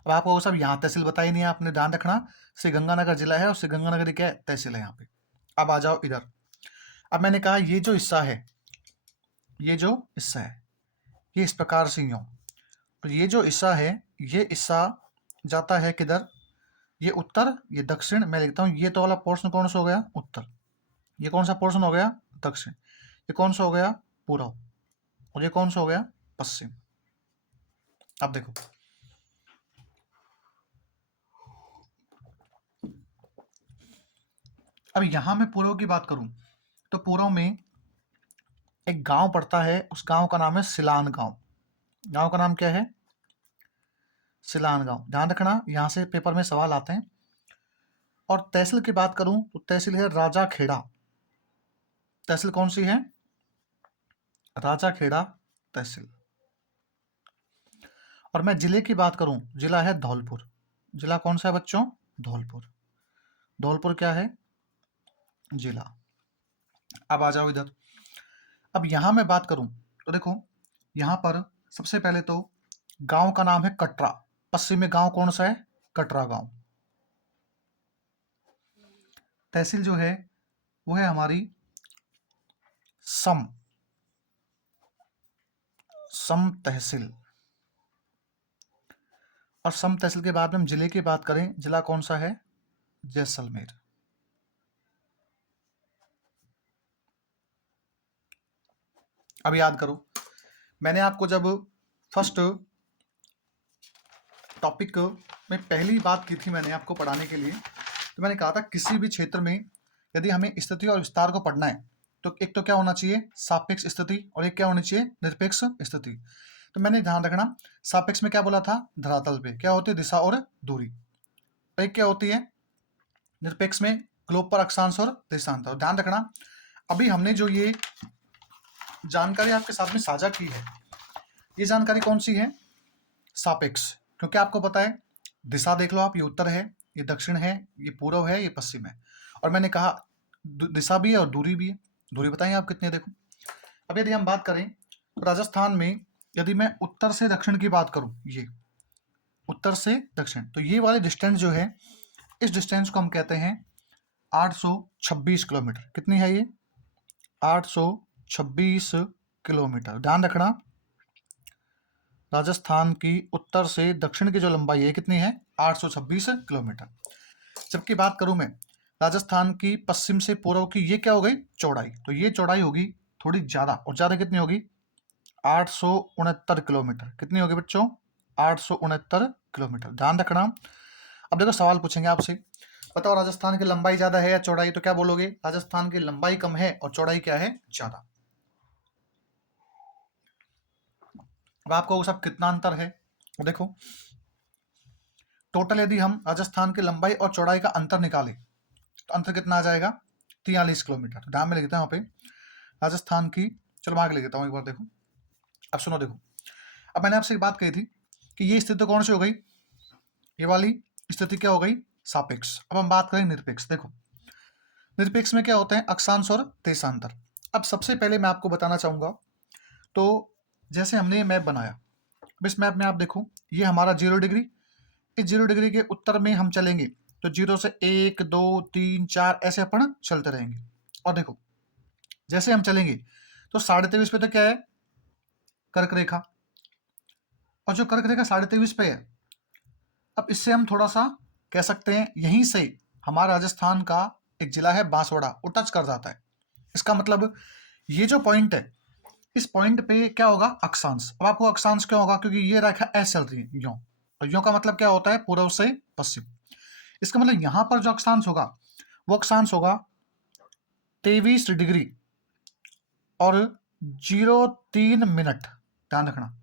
अब आपको सब यहाँ तहसील बताई नहीं है, आपने ध्यान रखना, श्री गंगानगर जिला है और श्री गंगानगर क्या है? तहसील है यहाँ पे। अब आ जाओ इधर। अब मैंने कहा ये जो हिस्सा है, ये जो हिस्सा है ये इस प्रकार से यूं, तो ये जो हिस्सा है ये हिस्सा जाता है किधर? ये उत्तर, ये दक्षिण। मैं लिखता हूँ ये तो वाला पोर्शन कौन सा हो गया? उत्तर। ये कौन सा पोर्शन हो गया? दक्षिण। ये कौन सा हो गया? पूर्व। और ये कौन सा हो गया? पश्चिम। अब देखो, अब यहां मैं पूर्व की बात करूं तो पूर्व में एक गांव पड़ता है, उस गांव का नाम है सिलान गांव। गांव का नाम क्या है? सिलान गांव। ध्यान रखना, यहां से पेपर में सवाल आते हैं। और तहसील की बात करूं तो तहसील है राजा खेड़ा। तहसील कौन सी है? राजा खेड़ा तहसील। और मैं जिले की बात करूं, जिला है धौलपुर। जिला कौन सा है बच्चों? धौलपुर। धौलपुर क्या है? जिला। अब आ जाओ इधर। अब यहां मैं बात करूं तो देखो, यहां पर सबसे पहले तो गांव का नाम है कटरा। पश्चिम में गांव कौन सा है? कटरा गांव। तहसील जो है वो है हमारी सम। सम तहसील। और सम तहसील के बाद में हम जिले की बात करें, जिला कौन सा है? जैसलमेर। अब याद करो, मैंने आपको जब फर्स्ट टॉपिक में पहली बात की थी मैंने आपको पढ़ाने के लिए, तो मैंने कहा था किसी भी क्षेत्र में यदि हमें स्थिति और विस्तार को पढ़ना है तो एक तो क्या होना चाहिए? सापेक्ष स्थिति, और एक क्या होनी चाहिए? निरपेक्ष स्थिति। तो मैंने ध्यान रखना, सापेक्ष में क्या बोला था? धरातल पे क्या होती है? दिशा और दूरी। और एक क्या होती है? निरपेक्ष में ग्लोब पर अक्षांश और देशांतर। ध्यान रखना, अभी हमने जो ये जानकारी आपके साथ में साझा की है, ये जानकारी कौन सी है? सापेक्ष। क्योंकि आपको पता है, दिशा देख लो आप, ये उत्तर है, ये दक्षिण है, ये पूर्व है, ये पश्चिम है। और मैंने कहा दिशा भी है और दूरी भी है। दूरी बताइए आप कितनी है? देखो, अब यदि हम बात करें तो राजस्थान में यदि मैं उत्तर से दक्षिण की बात करूं, ये उत्तर से दक्षिण, तो ये वाले डिस्टेंस जो है, इस डिस्टेंस को हम कहते हैं 826 किलोमीटर। कितनी है ये? 826 किलोमीटर। ध्यान रखना, राजस्थान की उत्तर से दक्षिण की जो लंबाई है कितनी है? 826 किलोमीटर। जबकि बात करूं मैं राजस्थान की पश्चिम से पूर्व की, ये क्या हो गई? चौड़ाई। तो ये चौड़ाई होगी थोड़ी ज्यादा, और ज्यादा कितनी होगी? 869 किलोमीटर। कितनी होगी बच्चों? 869 किलोमीटर। ध्यान रखना। अब देखो, सवाल पूछेंगे आपसे, बताओ राजस्थान की लंबाई ज्यादा है या चौड़ाई? तो क्या बोलोगे? राजस्थान की लंबाई कम है और चौड़ाई क्या है? ज्यादा। अब आपको सब कितना अंतर है देखो, टोटल यदि हम राजस्थान की लंबाई और चौड़ाई का अंतर निकालें तो अंतर कितना आ जाएगा? 43 किलोमीटर। तो ध्यान में लिखते हैं वहां पे राजस्थान की, चलो मैं आगे लिख देता हूँ एक बार। देखो, अब सुनो, देखो, अब मैंने आपसे एक बात कही थी कि ये स्थिति कौन सी हो गई? ये वाली स्थिति क्या हो गई? सापेक्ष। अब हम बात करें निरपेक्ष। देखो, निरपेक्ष में क्या होते हैं? अक्षांश और देशांतर। अब सबसे पहले मैं आपको बताना चाहूंगा, तो जैसे हमने ये मैप बनाया, अब इस मैप में आप देखो ये हमारा 0 डिग्री, इस 0 डिग्री के उत्तर में हम चलेंगे तो 0 से 1 2 3 4 ऐसे अपन चलते रहेंगे। और देखो जैसे हम चलेंगे तो 23.5 पे तो क्या है, कर्क रेखा, और जो कर्क रेखा 23.5 पे है, अब इससे हम थोड़ा सा कह सकते हैं यहीं से हमारा राजस्थान का एक जिला है बांसवाड़ा, वो टच कर जाता है। इसका मतलब ये जो पॉइंट है, इस पॉइंट पे क्या होगा, अक्षांश। अब आपको अक्षांश क्यों होगा, क्योंकि ये रेखा ऐसे चल रही है, यूं, और यूं का मतलब क्या होता है, पूर्व से पश्चिम। इसका मतलब यहां पर जो अक्षांश होगा वो अक्षांश होगा 23 डिग्री और 03 मिनट। ध्यान रखना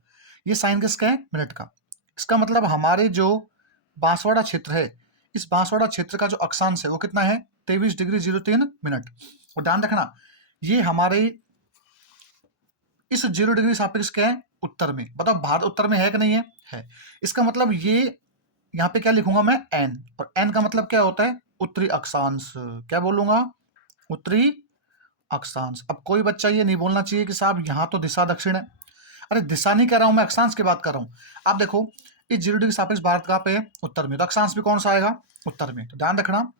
ये साइन किसका है, मिनट का। इसका मतलब हमारे जो बांसवाड़ा क्षेत्र है, इस बांसवाड़ा क्षेत्र का जो अक्षांश है वो कितना है, 23 डिग्री 03 मिनट। और ध्यान रखना ये हमारे इस 0 डिग्री सापेक्ष क्या है, उत्तर में। बताओ भारत उत्तर में है कि नहीं है, है। इसका मतलब ये यहाँ पे क्या लिखूंगा मैं, एन, और एन का मतलब क्या होता है, उत्तरी अक्षांश। क्या बोलूंगा, उत्तरी अक्षांश। अब कोई बच्चा ये नहीं बोलना चाहिए कि साहब यहाँ तो दिशा दक्षिण है। अरे दिशा नहीं कह रहा हूं मैं, अक्षांश की बात कर रहा हूं। आप देखो इस 0 डिग्री सापेक्ष भारत कहाँ पे है, उत्तर में, तो अक्षांश भी कौन सा आएगा, उत्तर में। तो ध्यान रखना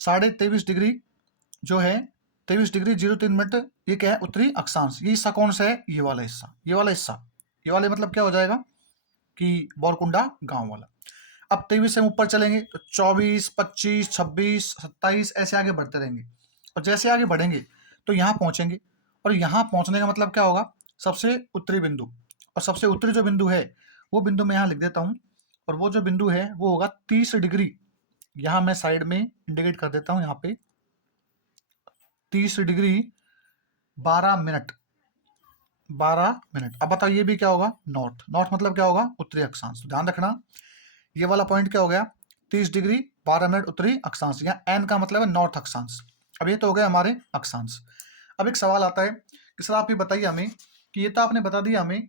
23.5 डिग्री जो है 23 डिग्री 03 मिनट, ये क्या है, उत्तरी अक्षांश। ये हिस्सा कौन सा है, ये वाला हिस्सा, ये वाला हिस्सा, ये वाले मतलब क्या हो जाएगा कि बोरकुंडा गांव वाला। अब 23 से हम ऊपर चलेंगे तो 24 25 26 27 ऐसे आगे बढ़ते रहेंगे, और जैसे आगे बढ़ेंगे तो यहाँ पहुंचेंगे, और यहाँ पहुंचने का मतलब क्या होगा, सबसे उत्तरी बिंदु। और सबसे उत्तरी जो बिंदु है वो बिंदु मैं यहाँ लिख देता हूँ, और वो जो बिंदु है वो होगा 30 डिग्री। यहाँ मैं साइड में इंडिकेट कर देता हूँ, यहाँ पे 30 डिग्री 12 मिनट, 12 मिनट। अब बताओ ये भी क्या होगा, नॉर्थ। नॉर्थ मतलब क्या होगा, उत्तरी अक्षांश। तो ध्यान रखना ये वाला पॉइंट क्या हो गया, 30 डिग्री 12 मिनट उत्तरी अक्षांश। यहाँ एन का मतलब है नॉर्थ अक्षांश। अब ये तो हो गए हमारे अक्षांश। अब एक सवाल आता है कि सर आप ये बताइए हमें कि ये तो आपने बता दिया हमें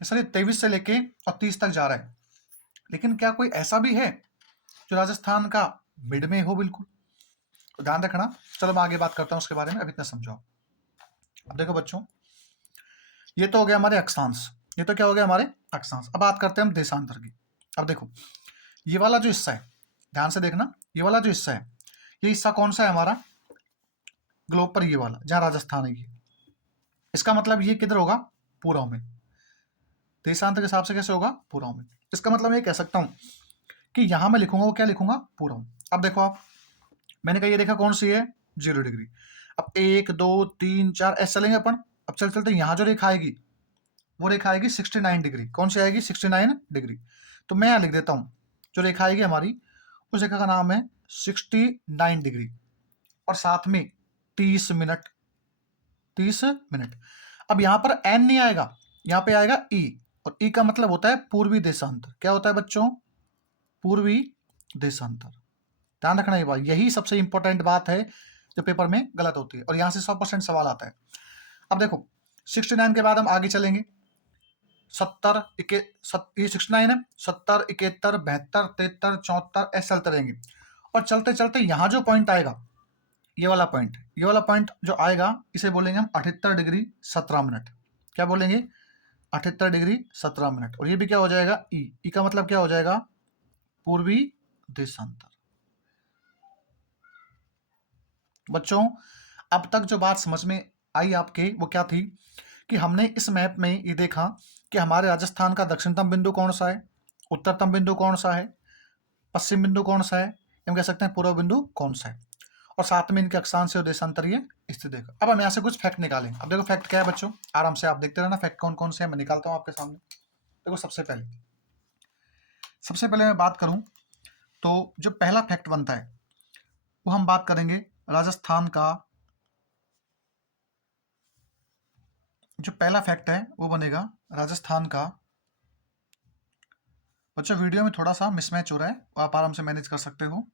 सर ये 23 से लेके और 30 तक जा रहा है, लेकिन क्या कोई ऐसा भी है जो राजस्थान का मिड में हो बिल्कुल। तो ध्यान रखना, चलो मैं आगे बात करता हूँ उसके बारे में, अब इतना समझाओ। अब देखो बच्चों ये तो हो गया हमारे अक्षांश, ये तो क्या हो गया हमारे अक्षांश। अब बात करते हैं हम देशांतर की। अब देखो ये वाला जो हिस्सा है, ध्यान से देखना, ये वाला जो हिस्सा है, ये हिस्सा कौन सा है हमारा, ग्लोब पर ये वाला जहां राजस्थान है ये। इसका मतलब ये किधर होगा, पूर्व में। देशांतर के हिसाब से कैसे होगा, पूर्व में। इसका मतलब ये कह सकता हूं कि यहां मैं लिखूंगा वो क्या लिखूंगा, पूर्व। अब देखो आप, मैंने कहा ये रेखा कौन सी है, 0 डिग्री। अब 1 2 3 4 ऐसे चलेंगे अपन। अब चल चलते यहाँ जो रेखा आएगी वो रेखा आएगी 69 डिग्री। कौन सी आएगी, 69 डिग्री। तो मैं यहाँ लिख देता हूँ जो रेखा आएगी हमारी, उस रेखा का नाम है 69 डिग्री, और साथ में 30 मिनट, 30 मिनट। अब यहाँ पर एन नहीं आएगा, यहाँ पे आएगा ई, और ई का मतलब होता है पूर्वी देशांतर। क्या होता है बच्चों, पूर्वी देशांतर। ध्यान रखना ये बात, यही सबसे इंपॉर्टेंट बात है जो पेपर में गलत होती है, और यहाँ से 100% सवाल आता है। अब देखो 69 के बाद हम आगे चलेंगे, 70 ये 69 है, 70 71 72 73 74 ऐसे चलते रहेंगे। और चलते चलते यहाँ जो पॉइंट आएगा, ये वाला पॉइंट, ये वाला पॉइंट जो आएगा इसे बोलेंगे हम 78 डिग्री 17 मिनट। क्या बोलेंगे, 78 डिग्री 17 मिनट। और ये भी क्या हो जाएगा, ई का मतलब क्या हो जाएगा, पूर्वी देशांतर। बच्चों अब तक जो बात समझ में आई आपके वो क्या थी, कि हमने इस मैप में ये देखा कि हमारे राजस्थान का दक्षिणतम बिंदु कौन सा है, उत्तरतम बिंदु कौन सा है, पश्चिम बिंदु कौन सा है, हम कह सकते हैं पूर्व बिंदु कौन सा है, और साथ में इनके अक्षांश और देशांतरीय स्थिति देखो। अब हम यहाँ से कुछ फैक्ट निकालें। अब देखो फैक्ट क्या है बच्चों, आराम से आप देखते रहना फैक्ट कौन कौन से हैं, मैं निकालता हूँ आपके सामने। देखो सबसे पहले मैं बात करूं तो जो पहला फैक्ट बनता है वो हम बात करेंगे राजस्थान का। जो पहला फैक्ट है वो बनेगा राजस्थान का। बच्चों वीडियो में थोड़ा सा मिसमैच हो रहा है, आप आराम से मैनेज कर सकते हो।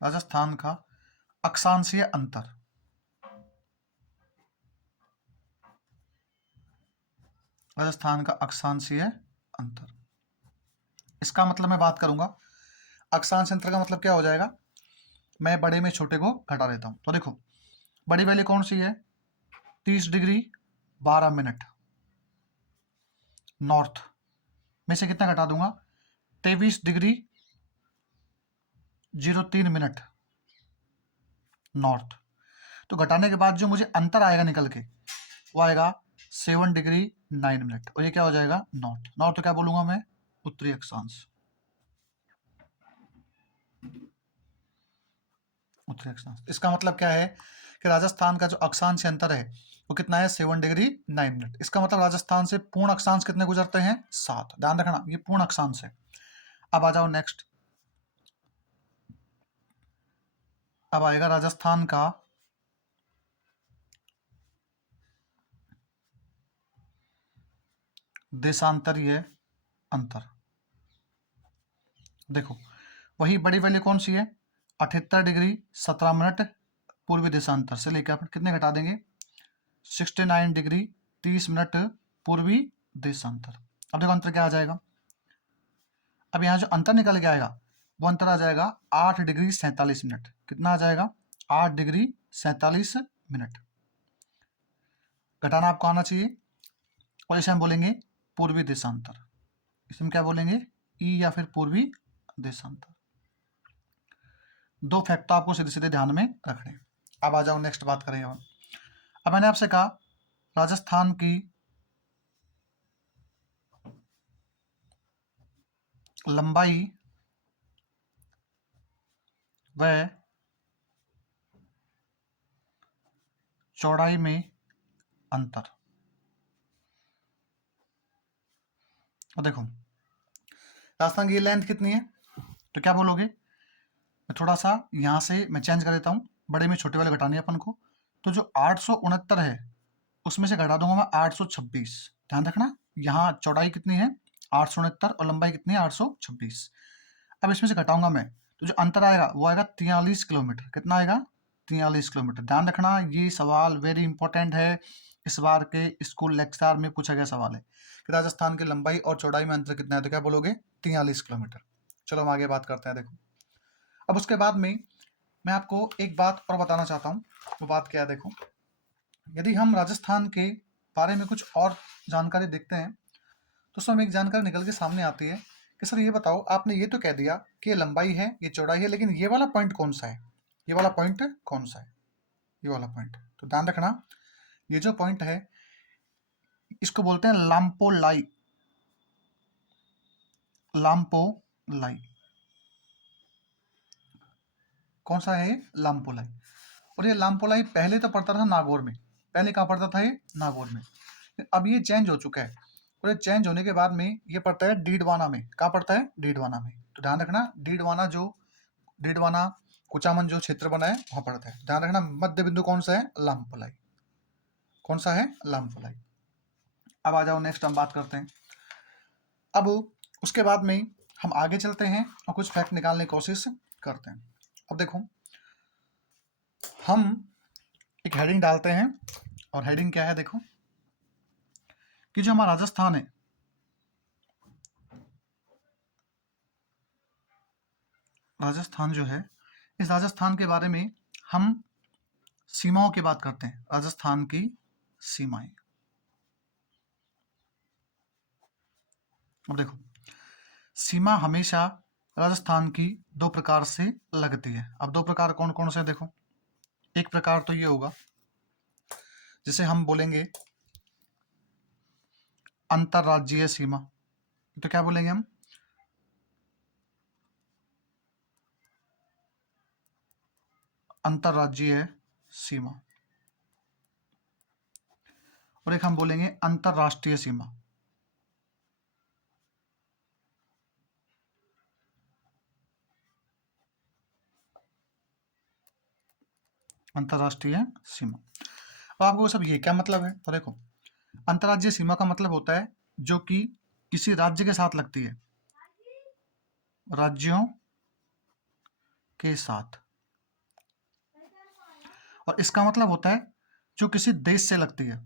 राजस्थान का अक्षांशीय अंतर, राजस्थान का अक्षांशीय अंतर। इसका मतलब मैं बात करूंगा, अक्षांश अंतर का मतलब क्या हो जाएगा, मैं बड़े में छोटे को घटा देता हूं। तो देखो बड़ी वैल्यू कौन सी है, 30 डिग्री 12 मिनट नॉर्थ में से कितना घटा दूंगा, 23 डिग्री 03 मिनट नॉर्थ। तो घटाने के बाद जो मुझे अंतर आएगा निकल के, वो आएगा 7 डिग्री 9 मिनट, और ये क्या हो जाएगा, नॉर्थ। नॉर्थ तो क्या बोलूंगा मैं, उत्तरी अक्षांश। उत्तरी अक्षांश, इसका मतलब क्या है कि राजस्थान का जो अक्षांश अंतर है वो कितना है, 7 डिग्री 9 मिनट। इसका मतलब राजस्थान से पूर्ण अक्षांश कितने गुजरते हैं, 7। ध्यान रखना ये पूर्ण अक्षांश है। अब आ जाओ नेक्स्ट, अब आएगा राजस्थान का देशांतरीय अंतर। देखो वही बड़ी वैल्यू कौन सी है, 78 डिग्री 17 मिनट पूर्वी देशांतर से लेकर आप कितने घटा देंगे, 69 डिग्री 30 मिनट पूर्वी देशांतर। अब देखो अंतर क्या आ जाएगा, अब यहाँ जो अंतर निकल के आएगा वो अंतर आ जाएगा 8 डिग्री 47 मिनट। कितना आ जाएगा, 8 डिग्री 47 मिनट। घटाना आपको आना चाहिए, और इसे हम बोलेंगे पूर्वी देशांतर। इसे हम क्या बोलेंगे, ई या फिर पूर्वी देशांतर। दो फैक्ट आपको सीधे सीधे ध्यान में रखने। अब आ जाओ नेक्स्ट बात करें। अब मैंने आपसे कहा राजस्थान की लंबाई व चौड़ाई में अंतर। और देखो राजस्थान की लेंथ कितनी है, तो क्या बोलोगे, मैं थोड़ा सा यहाँ से मैं चेंज कर देता हूँ, बड़े में छोटे वाले घटाने अपन को। तो जो 869 है उसमें से घटा दूंगा मैं 826। ध्यान रखना यहाँ चौड़ाई कितनी है 869 और लंबाई कितनी है 826। अब इसमें से घटाऊंगा मैं, तो जो अंतर आएगा वो आएगा 43 किलोमीटर। कितना आएगा, 43 किलोमीटर। ध्यान रखना ये सवाल वेरी इंपॉर्टेंट है, इस बार के स्कूल लेक्चर में पूछा गया सवाल है कि राजस्थान की लंबाई और चौड़ाई में अंतर कितना है, तो क्या बोलोगे, 43 किलोमीटर। चलो हम आगे बात करते हैं। देखो अब उसके बाद में मैं आपको एक बात और बताना चाहता हूँ, वो बात क्या है, देखो यदि हम राजस्थान के बारे में कुछ और जानकारी देखते हैं तो उसमें एक जानकारी निकल के सामने आती है कि सर ये बताओ, आपने ये तो कह दिया कि ये लंबाई है ये चौड़ाई है, लेकिन ये वाला पॉइंट कौन सा है, ये वाला पॉइंट कौन सा है, ये वाला पॉइंट। तो ध्यान रखना ये जो पॉइंट है इसको बोलते हैं लाम्पोलाई। लाम्पोलाई कौन सा है, लाम्पोलाई। और ये लाम्पोलाई पहले तो पड़ता था नागौर में, पहले कहाँ पड़ता था ये, नागौर में। अब ये चेंज हो चुका है, और ये चेंज होने के बाद में ये पड़ता है डीडवाना में। कहाँ पड़ता है, डीडवाना में। तो ध्यान रखना डीडवाना कुचामन जो क्षेत्र बना है वहां पड़ता है। ध्यान रखना मध्य बिंदु कौन सा है, लामपोलाई। कौन सा है, लामपोलाई। अब आ जाओ नेक्स्ट हम बात करते हैं। अब उसके बाद में हम आगे चलते हैं और कुछ फैक्ट निकालने की कोशिश करते हैं। अब देखो हम एक हेडिंग डालते हैं, और हेडिंग क्या है, देखो कि जो हमारा राजस्थान है, राजस्थान जो है, इस राजस्थान के बारे में हम सीमाओं की बात करते हैं। राजस्थान की सीमाएं। अब देखो सीमा हमेशा राजस्थान की दो प्रकार से लगती है। अब दो प्रकार कौन कौन से, देखो एक प्रकार तो ये होगा जिसे हम बोलेंगे अंतरराज्यीय सीमा। तो क्या बोलेंगे हम, अंतरराज्यीय सीमा। और एक हम बोलेंगे अंतरराष्ट्रीय सीमा। अंतरराष्ट्रीय सीमा। अब आपको सब ये क्या मतलब है, तो देखो अंतरराज्यीय सीमा का मतलब होता है जो कि किसी राज्य के साथ लगती है, राज्यों के साथ। और इसका मतलब होता है जो किसी देश से लगती है,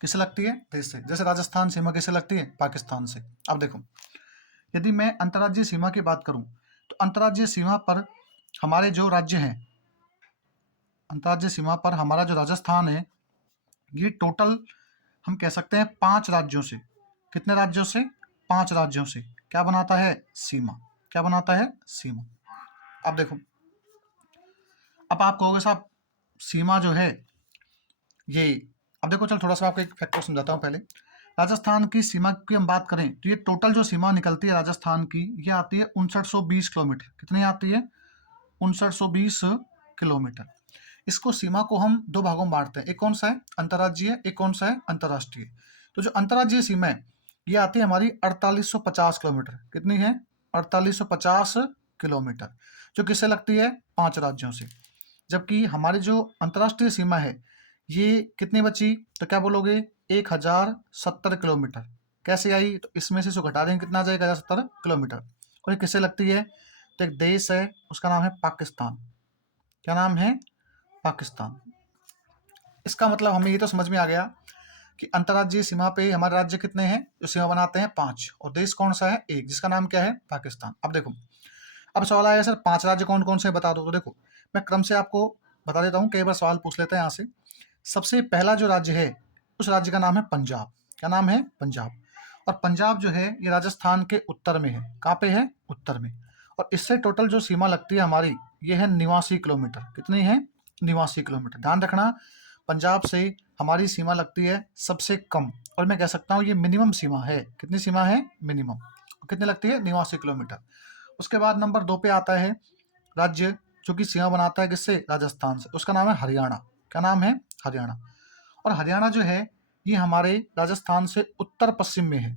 किससे लगती है? देश से। जैसे राजस्थान सीमा किससे लगती है? पाकिस्तान से। अब देखो, यदि मैं अंतर्राज्यीय सीमा की बात करूं तो अंतर्राज्यीय सीमा पर हमारे जो राज्य हैं, अंतर्राज्यीय सीमा पर हमारा जो राजस्थान है, ये टोटल हम कह सकते हैं 5 राज्यों से। कितने राज्यों से? 5 राज्यों से क्या बनाता है? सीमा। क्या बनाता है? सीमा। अब देखो, अब आप कहोगे साहब सीमा जो है ये, अब देखो चल थोड़ा सा आपको एक फैक्टर समझाता हूँ पहले। राजस्थान की सीमा की हम बात करें तो ये टोटल जो सीमा निकलती है राजस्थान की, ये आती है 5920 किलोमीटर। कितनी आती है? 5920 किलोमीटर। इसको सीमा को हम दो भागों में बांटते हैं, एक कौन सा है? अंतर्राज्यीय, एक कौन सा है? अंतर्राष्ट्रीय। तो जो अंतर्राज्यीय सीमा है ये आती है हमारी 4850 किलोमीटर। कितनी है? 4850 किलोमीटर, जो किससे लगती है? 5 राज्यों से। जबकि हमारी जो अंतर्राष्ट्रीय सीमा है ये कितनी बची? तो क्या बोलोगे? 1070 किलोमीटर। कैसे आई? तो इसमें से इसको घटा देंगे, कितना आ जाएगा? 1070 किलोमीटर। और ये किससे लगती है? तो एक देश है, उसका नाम है पाकिस्तान। क्या नाम है? पाकिस्तान। इसका मतलब हमें ये तो समझ में आ गया कि अंतर्राज्यीय सीमा पे हमारे राज्य कितने हैं जो सीमा बनाते हैं? 5। और देश कौन सा है? एक, जिसका नाम क्या है? पाकिस्तान। अब देखो, अब सवाल आया सर 5 राज्य कौन कौन से बता दो। तो देखो मैं क्रम से आपको बता देता हूँ, कई बार सवाल पूछ लेते हैं यहाँ से। सबसे पहला जो राज्य है उस राज्य का नाम है पंजाब। क्या नाम है? पंजाब। और पंजाब जो है ये राजस्थान के उत्तर में है। कहाँ पे है? उत्तर में। और इससे टोटल जो सीमा लगती है हमारी ये है 89 किलोमीटर। कितनी है? 89 किलोमीटर। ध्यान रखना, पंजाब से हमारी सीमा लगती है सबसे कम, और मैं कह सकता हूँ ये मिनिमम सीमा है। कितनी सीमा है? मिनिमम। कितनी लगती है? 89 किलोमीटर। उसके बाद नंबर 2 पे आता है राज्य जो कि सीमा बनाता है किससे? राजस्थान से। उसका नाम है हरियाणा। क्या नाम है? हरियाणा। और हरियाणा जो है ये हमारे राजस्थान से उत्तर पश्चिम में है।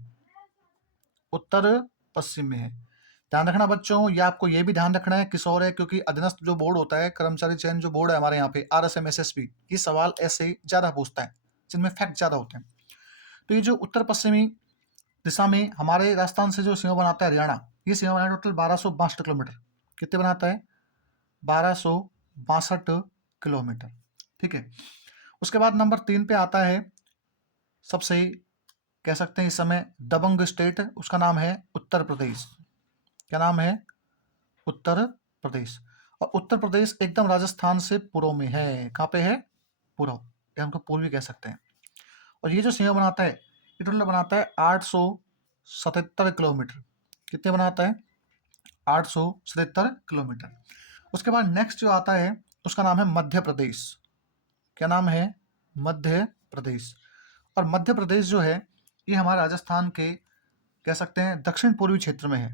उत्तर पश्चिम में है। ध्यान रखना बच्चों, ये आपको ये भी ध्यान रखना है किस और है, क्योंकि अधीनस्थ जो बोर्ड होता है, कर्मचारी चयन जो बोर्ड है हमारे यहाँ पे RSM-SSB, ये सवाल ऐसे ही ज्यादा पूछता है जिनमें फैक्ट ज्यादा होते हैं। तो ये जो उत्तर पश्चिमी दिशा में हमारे राजस्थान से जो सीमा बनाता है हरियाणा, ये सीमा बनाता है टोटल 1262 किलोमीटर। कितने बनाता है? 1262 किलोमीटर। ठीक है। उसके बाद नंबर 3 पे आता है सबसे, कह सकते हैं इस समय दबंग स्टेट, उसका नाम है उत्तर प्रदेश। क्या नाम है? उत्तर प्रदेश। और उत्तर प्रदेश एकदम राजस्थान से पूर्व में है। कहाँ पे है? पूर्व, या हमको पूर्वी कह सकते हैं। और ये जो सीमा बनाता है ये टोटल बनाता है 877 किलोमीटर। कितने बनाता है? 877 किलोमीटर। उसके बाद नेक्स्ट जो आता है उसका नाम है मध्य प्रदेश। क्या नाम है? मध्य प्रदेश। और मध्य प्रदेश जो है ये हमारे राजस्थान के, कह सकते हैं दक्षिण पूर्वी क्षेत्र में है।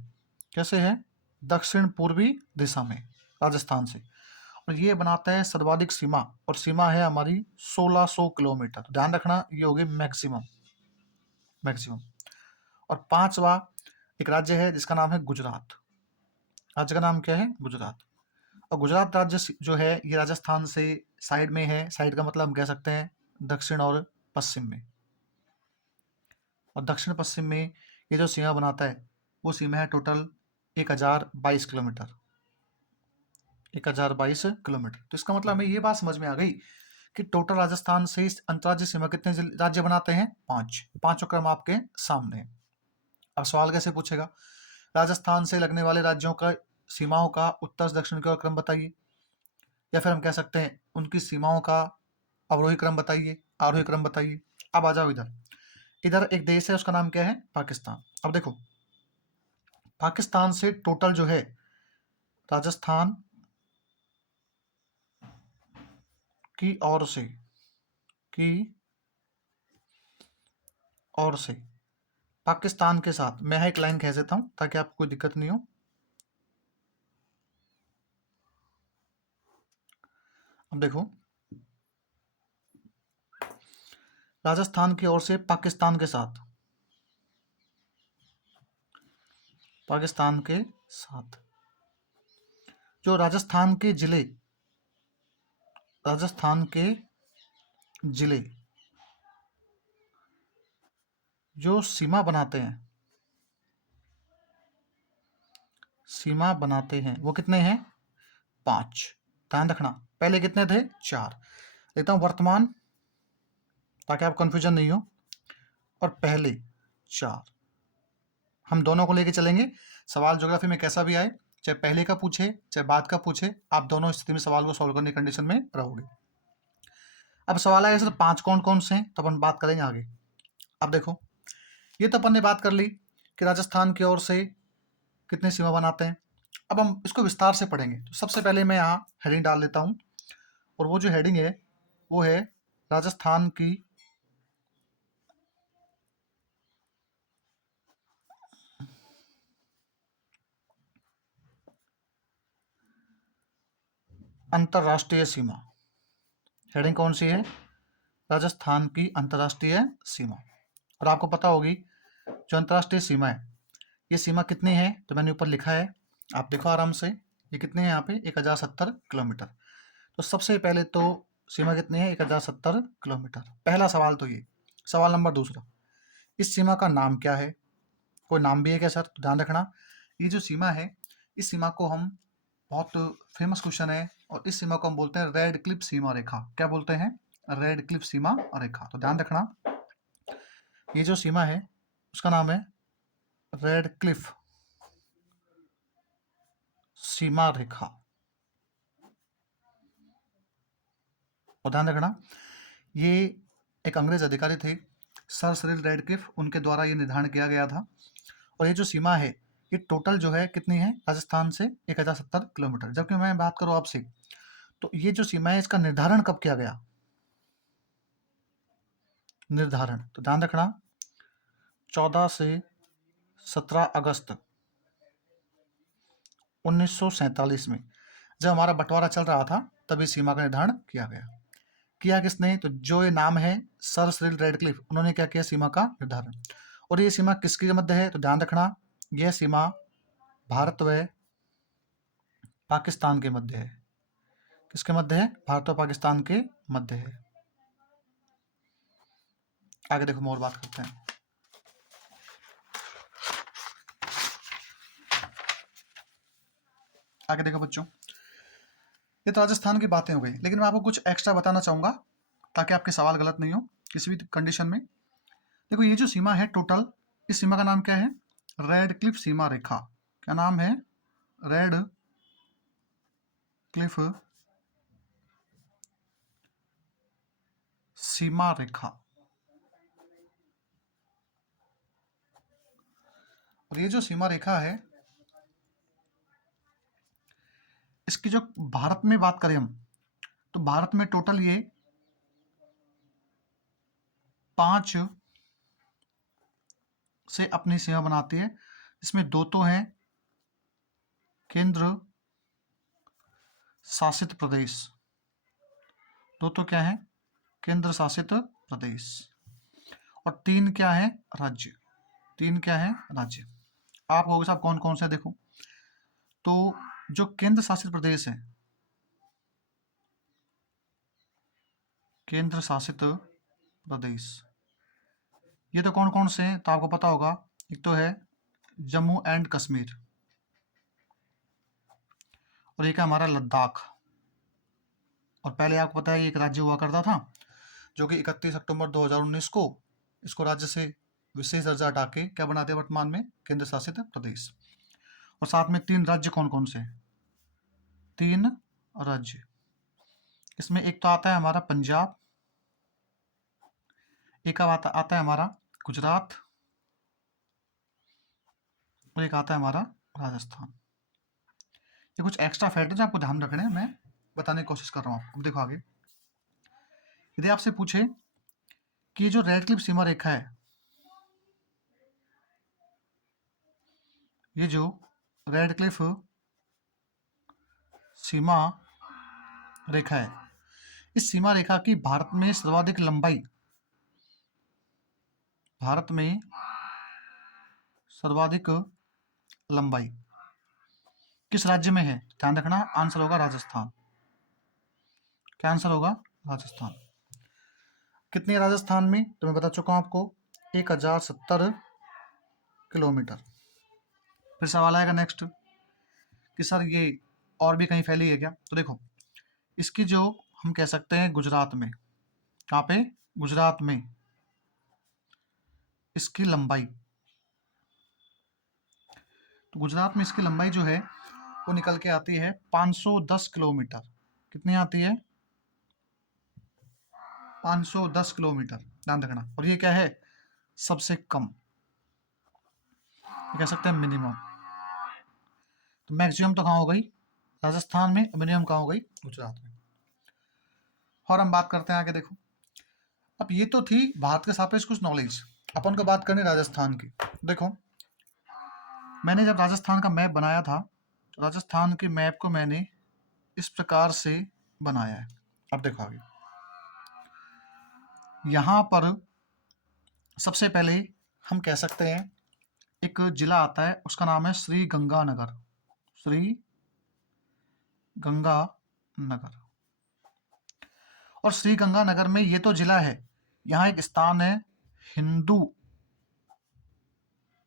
कैसे है? दक्षिण पूर्वी दिशा में राजस्थान से। और ये बनाता है सर्वाधिक सीमा, और सीमा है हमारी 1600 किलोमीटर। तो ध्यान रखना ये होगी मैक्सिमम। मैक्सिमम। और 5वां एक राज्य है जिसका नाम है गुजरात। राज्य का नाम क्या है? गुजरात। और गुजरात राज्य जो है ये राजस्थान से साइड में है। साइड का मतलब हम कह सकते हैं दक्षिण और पश्चिम में। और दक्षिण पश्चिम में ये जो सीमा बनाता है वो सीमा है टोटल 1022 किलोमीटर। 1022 किलोमीटर। तो इसका मतलब हमें ये बात समझ में आ गई कि टोटल राजस्थान से इस अंतर्राज्यीय सीमा कितने राज्य बनाते हैं? 5। पांचों क्रम आपके सामने है। अब सवाल कैसे पूछेगा? राजस्थान से लगने वाले राज्यों का सीमाओं का उत्तर से दक्षिण की ओर क्रम बताइए, या फिर हम कह सकते हैं उनकी सीमाओं का अवरोही क्रम बताइए, आरोही क्रम बताइए। अब आ जाओ इधर। इधर एक देश है उसका नाम क्या है? पाकिस्तान। अब देखो पाकिस्तान से टोटल जो है राजस्थान की ओर से, की ओर से पाकिस्तान के साथ मैं एक लाइन कह देता हूं ताकि आपको कोई दिक्कत नहीं हो। अब देखो राजस्थान की ओर से पाकिस्तान के साथ, पाकिस्तान के साथ जो राजस्थान के जिले, राजस्थान के जिले जो सीमा बनाते हैं, सीमा बनाते हैं वो कितने हैं? 5। ध्यान रखना पहले कितने थे? 4। लेता हूं वर्तमान ताकि आप कंफ्यूजन नहीं हो। और पहले 4 हम दोनों को लेके चलेंगे। सवाल ज्योग्राफी में कैसा भी आए, चाहे पहले का पूछे चाहे बाद का पूछे, आप दोनों स्थिति में सवाल को सॉल्व करने की कंडीशन में रहोगे। अब सवाल आएगा सर 5 कौन कौन से हैं, तो अपन बात करेंगे आगे। अब देखो, ये तो अपन ने बात कर ली कि राजस्थान की ओर से कितने सीमा बनाते हैं। अब हम इसको विस्तार से पढ़ेंगे। तो सबसे पहले मैं यहाँ हेडिंग डाल देता हूँ, और वो जो हेडिंग है वो है राजस्थान की अंतर्राष्ट्रीय सीमा। हेडिंग कौन सी है? राजस्थान की अंतर्राष्ट्रीय सीमा। और आपको पता होगी जो अंतर्राष्ट्रीय सीमा है, ये सीमा कितनी है, तो मैंने ऊपर लिखा है, आप देखो आराम से। ये कितने हैं यहाँ पे? 1070 किलोमीटर। तो सबसे पहले तो सीमा कितनी है? 1070 किलोमीटर। पहला सवाल तो ये। सवाल नंबर दूसरा, इस सीमा का नाम क्या है? कोई नाम भी है क्या सर? तो ध्यान रखना, ये जो सीमा है, इस सीमा को हम, बहुत फेमस क्वेश्चन है, और इस सीमा को हम बोलते हैं रेड क्लिफ सीमा रेखा। क्या बोलते हैं? रेड क्लिफ सीमा रेखा। तो ध्यान रखना, ये जो सीमा है उसका नाम है रेड क्लिफ सीमा रेखा। और ध्यान रखना, ये एक अंग्रेज अधिकारी थे, सर सिरिल रेडक्लिफ, उनके द्वारा ये निर्धारण किया गया था। और ये जो सीमा है, ये टोटल जो है कितनी है? राजस्थान से 1070 किलोमीटर। जबकि मैं बात करूँ आपसे, तो ये जो सीमा है इसका निर्धारण कब किया गया? निर्धारण, तो ध्यान रखना, 14 से 17 अगस्त 1947 में जब हमारा बंटवारा चल रहा था, तभी सीमा का निर्धारण किया गया। किया किसने? तो जो ये नाम है सर सिरिल रेडक्लिफ, उन्होंने क्या किया? सीमा का निर्धारण। और ये सीमा किसके मध्य है? तो ध्यान रखना, यह सीमा भारत व पाकिस्तान के मध्य है। किसके मध्य है? भारत और पाकिस्तान के मध्य है। आगे देखो, हम और बात करते हैं। आगे देखो बच्चों, ये तो राजस्थान की बातें हो गई, लेकिन मैं आपको कुछ एक्स्ट्रा बताना चाहूंगा ताकि आपके सवाल गलत नहीं हो किसी भी कंडीशन में। देखो, ये जो सीमा है टोटल, इस सीमा का नाम क्या है? रेड क्लिफ सीमा रेखा। क्या नाम है? रेड क्लिफ सीमा रेखा। और ये जो सीमा रेखा है, इसकी जो भारत में बात करें हम, तो भारत में टोटल ये 5 से अपनी सीमा बनाती है। इसमें 2 तो हैं केंद्र शासित प्रदेश। 2 तो क्या है? केंद्र शासित प्रदेश। और 3 क्या है? राज्य। 3 क्या है? राज्य। आप कहोगे साहब कौन कौन से? देखो, तो जो केंद्र शासित प्रदेश है, केंद्र शासित प्रदेश, ये तो कौन कौन से हैं? तो आपको पता होगा, एक तो है जम्मू एंड कश्मीर, और एक है हमारा लद्दाख। और पहले आपको पता है ये एक राज्य हुआ करता था, जो कि 31 अक्टूबर 2019 को इसको राज्य से विशेष दर्जा हटा के क्या बना दिया वर्तमान में? केंद्र शासित प्रदेश। और साथ में 3 राज्य कौन कौन से हैं? 3 राज्य, इसमें एक तो आता है हमारा पंजाब, एक अब आता है हमारा गुजरात, और एक आता है हमारा राजस्थान। ये कुछ एक्स्ट्रा फैक्ट है जो आपको ध्यान रखने हैं, मैं बताने की कोशिश कर रहा हूँ। अब देखो आगे, यदि आपसे पूछे कि ये जो रेड क्लिफ सीमा रेखा है, ये जो रेड क्लिफ सीमा रेखा है, इस सीमा रेखा की भारत में सर्वाधिक लंबाई, भारत में सर्वाधिक लंबाई किस राज्य में है? ध्यान रखना, आंसर होगा राजस्थान। क्या आंसर होगा? राजस्थान। कितनी है राजस्थान में? तो मैं बता चुका हूं आपको, 1070 किलोमीटर। फिर सवाल आएगा नेक्स्ट कि सर ये और भी कहीं फैली है क्या? तो देखो, इसकी जो हम कह सकते हैं गुजरात में, कहाँ पे? गुजरात में इसकी लंबाई, तो गुजरात में इसकी लंबाई जो है वो निकल के आती है 510 किलोमीटर। कितनी आती है? 510 किलोमीटर, ध्यान रखना। और ये क्या है? सबसे कम, ये कह सकते हैं मिनिमम। तो मैक्सिमम तो कहाँ हो गई? राजस्थान में। मिनिमम कहाँ हो गई? गुजरात में। और हम बात करते हैं आगे, देखो। अब ये तो थी भारत के सापेक्ष कुछ नॉलेज। अपन को बात करनी राजस्थान की। देखो, मैंने जब राजस्थान का मैप बनाया था, तो राजस्थान के मैप को मैंने इस प्रकार से बनाया है। अब देखो आगे, यहाँ पर सबसे पहले हम कह सकते हैं एक जिला आता है, उसका नाम है श्री गंगानगर। श्री गंगानगर। और श्री गंगानगर में ये तो जिला है, यहाँ एक स्थान है हिंदू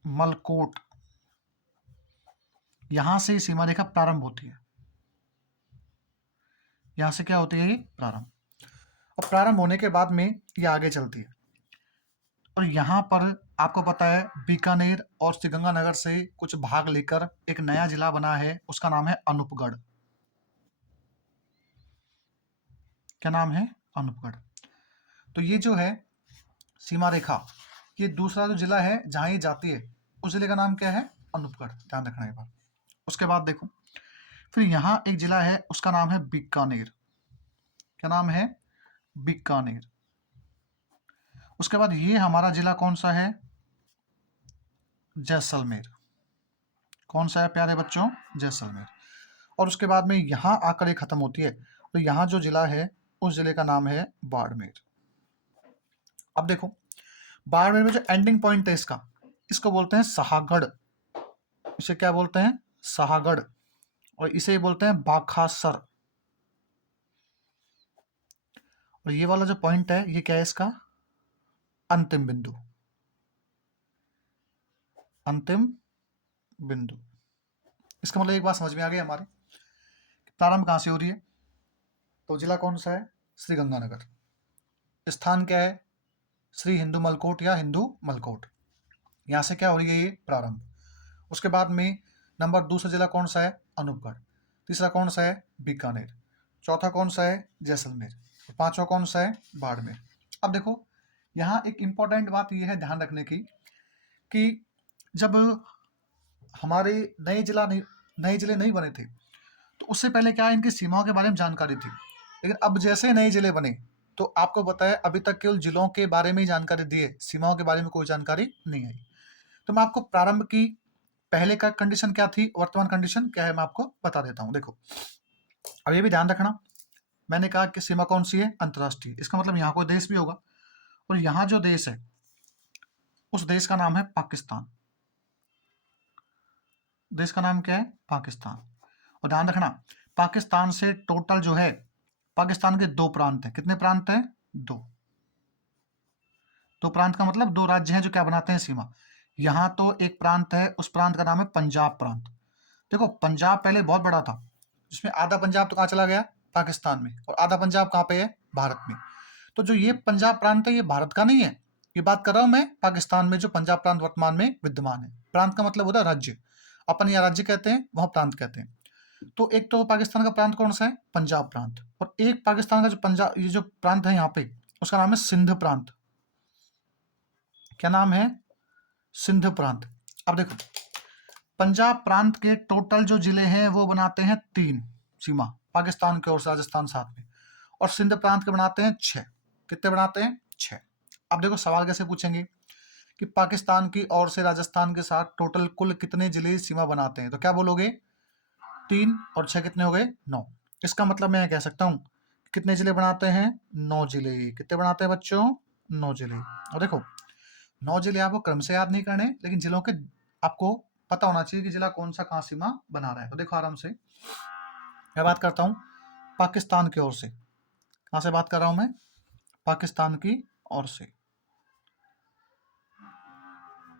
मलकोट। यहां से सीमा रेखा प्रारंभ होती है। यहां से क्या होती है? ये प्रारंभ। और प्रारंभ होने के बाद में ये आगे चलती है। और यहाँ पर आपको पता है बीकानेर और श्रीगंगानगर से कुछ भाग लेकर एक नया जिला बना है, उसका नाम है अनूपगढ़। क्या नाम है? अनूपगढ़। तो ये जो है सीमा रेखा, ये दूसरा जो जिला है जहां ये जाती है, उस जिले का नाम क्या है? अनूपगढ़। ध्यान रखना एक बार। उसके बाद देखो, फिर यहाँ एक जिला है, उसका नाम है बीकानेर। क्या नाम है? बीकानेर। उसके बाद ये हमारा जिला कौन सा है? जैसलमेर। कौन सा है प्यारे बच्चों? जैसलमेर। और उसके बाद में यहाँ आकर ये खत्म होती है, तो यहाँ जो जिला है उस जिले का नाम है बाड़मेर। अब देखो, बाड़मेर में जो एंडिंग पॉइंट है इसका, इसको बोलते हैं सहागढ़। इसे क्या बोलते हैं? सहागढ़। और इसे बोलते हैं बाखासर। और ये वाला जो पॉइंट है, ये क्या है इसका? अंतिम बिंदु। अंतिम बिंदु। इसका मतलब एक बात समझ में आ गई हमारे, प्रारंभ कहां से हो रही है? तो जिला कौन सा है? श्री गंगानगर। स्थान क्या है? श्री हिंदू मलकोट या हिंदू मलकोट। यहाँ से क्या हो रही है? ये प्रारंभ। उसके बाद में नंबर दूसरा जिला कौन सा है? अनूपगढ़। तीसरा कौन सा है? बीकानेर। चौथा कौन सा है? जैसलमेर। पांचवा कौन सा है? बाड़मेर। अब देखो, यहाँ एक इंपॉर्टेंट बात यह है ध्यान रखने की, कि जब हमारे नए जिले नहीं बने थे, तो उससे पहले क्या है, इनकी सीमाओं के बारे में जानकारी थी। लेकिन अब जैसे नए जिले बने, तो आपको बताया अभी तक केवल जिलों के बारे में ही जानकारी दी है, सीमाओं के बारे में कोई जानकारी नहीं आई। तो मैं आपको प्रारंभ की पहले का कंडीशन क्या थी, वर्तमान कंडीशन क्या है, मैं आपको बता देता हूँ। देखो, अब ये भी ध्यान रखना, मैंने कहा कि सीमा कौन सी है? अंतर्राष्ट्रीय। इसका मतलब यहाँ कोई देश भी होगा, और यहाँ जो देश है उस देश का नाम है पाकिस्तान। देश का नाम क्या है? पाकिस्तान। और ध्यान रखना, पाकिस्तान से टोटल जो है, पाकिस्तान के दो प्रांत हैं। कितने प्रांत हैं? दो। दो प्रांत का मतलब दो राज्य हैं जो क्या बनाते हैं? सीमा। यहां तो एक प्रांत है, उस प्रांत का नाम है पंजाब प्रांत। देखो, पंजाब पहले बहुत बड़ा था, जिसमें आधा पंजाब तो कहाँ चला गया? पाकिस्तान में। और आधा पंजाब कहाँ पे है? भारत में। तो जो ये पंजाब प्रांत है, ये भारत का नहीं है। ये बात कर रहा हूं मैं पाकिस्तान में जो पंजाब प्रांत वर्तमान में विद्यमान है। प्रांत का मतलब होता है राज्य। अपन यहाँ राज्य कहते हैं, वहां प्रांत कहते हैं। तो एक तो पाकिस्तान का प्रांत कौन सा है? पंजाब प्रांत। और एक पाकिस्तान का जो पंजाब, ये जो प्रांत है यहाँ पे, उसका नाम है सिंध प्रांत। क्या नाम है? सिंध प्रांत। अब देखो, पंजाब प्रांत के टोटल जो जिले हैं वो बनाते हैं 3 सीमा, पाकिस्तान की ओर से राजस्थान साथ में। और सिंध प्रांत के बनाते हैं 6। कितने बनाते हैं? 6। अब देखो सवाल कैसे पूछेंगे कि पाकिस्तान की ओर से राजस्थान के साथ टोटल कुल कितने जिले सीमा बनाते हैं, तो क्या बोलोगे? 3 और 6 कितने हो गए? 9। इसका मतलब मैं कह सकता हूँ कितने जिले बनाते हैं? 9 जिले। कितने बनाते हैं बच्चों? 9 जिले। और देखो, 9 जिले आपको क्रम से याद नहीं करने, लेकिन जिलों के आपको पता होना चाहिए कि जिला कौन सा कहाँ सीमा बना रहा है। तो देखो आराम से, मैं बात करता हूँ पाकिस्तान की ओर से। कहाँ से बात कर रहा हूँ मैं? पाकिस्तान की ओर से।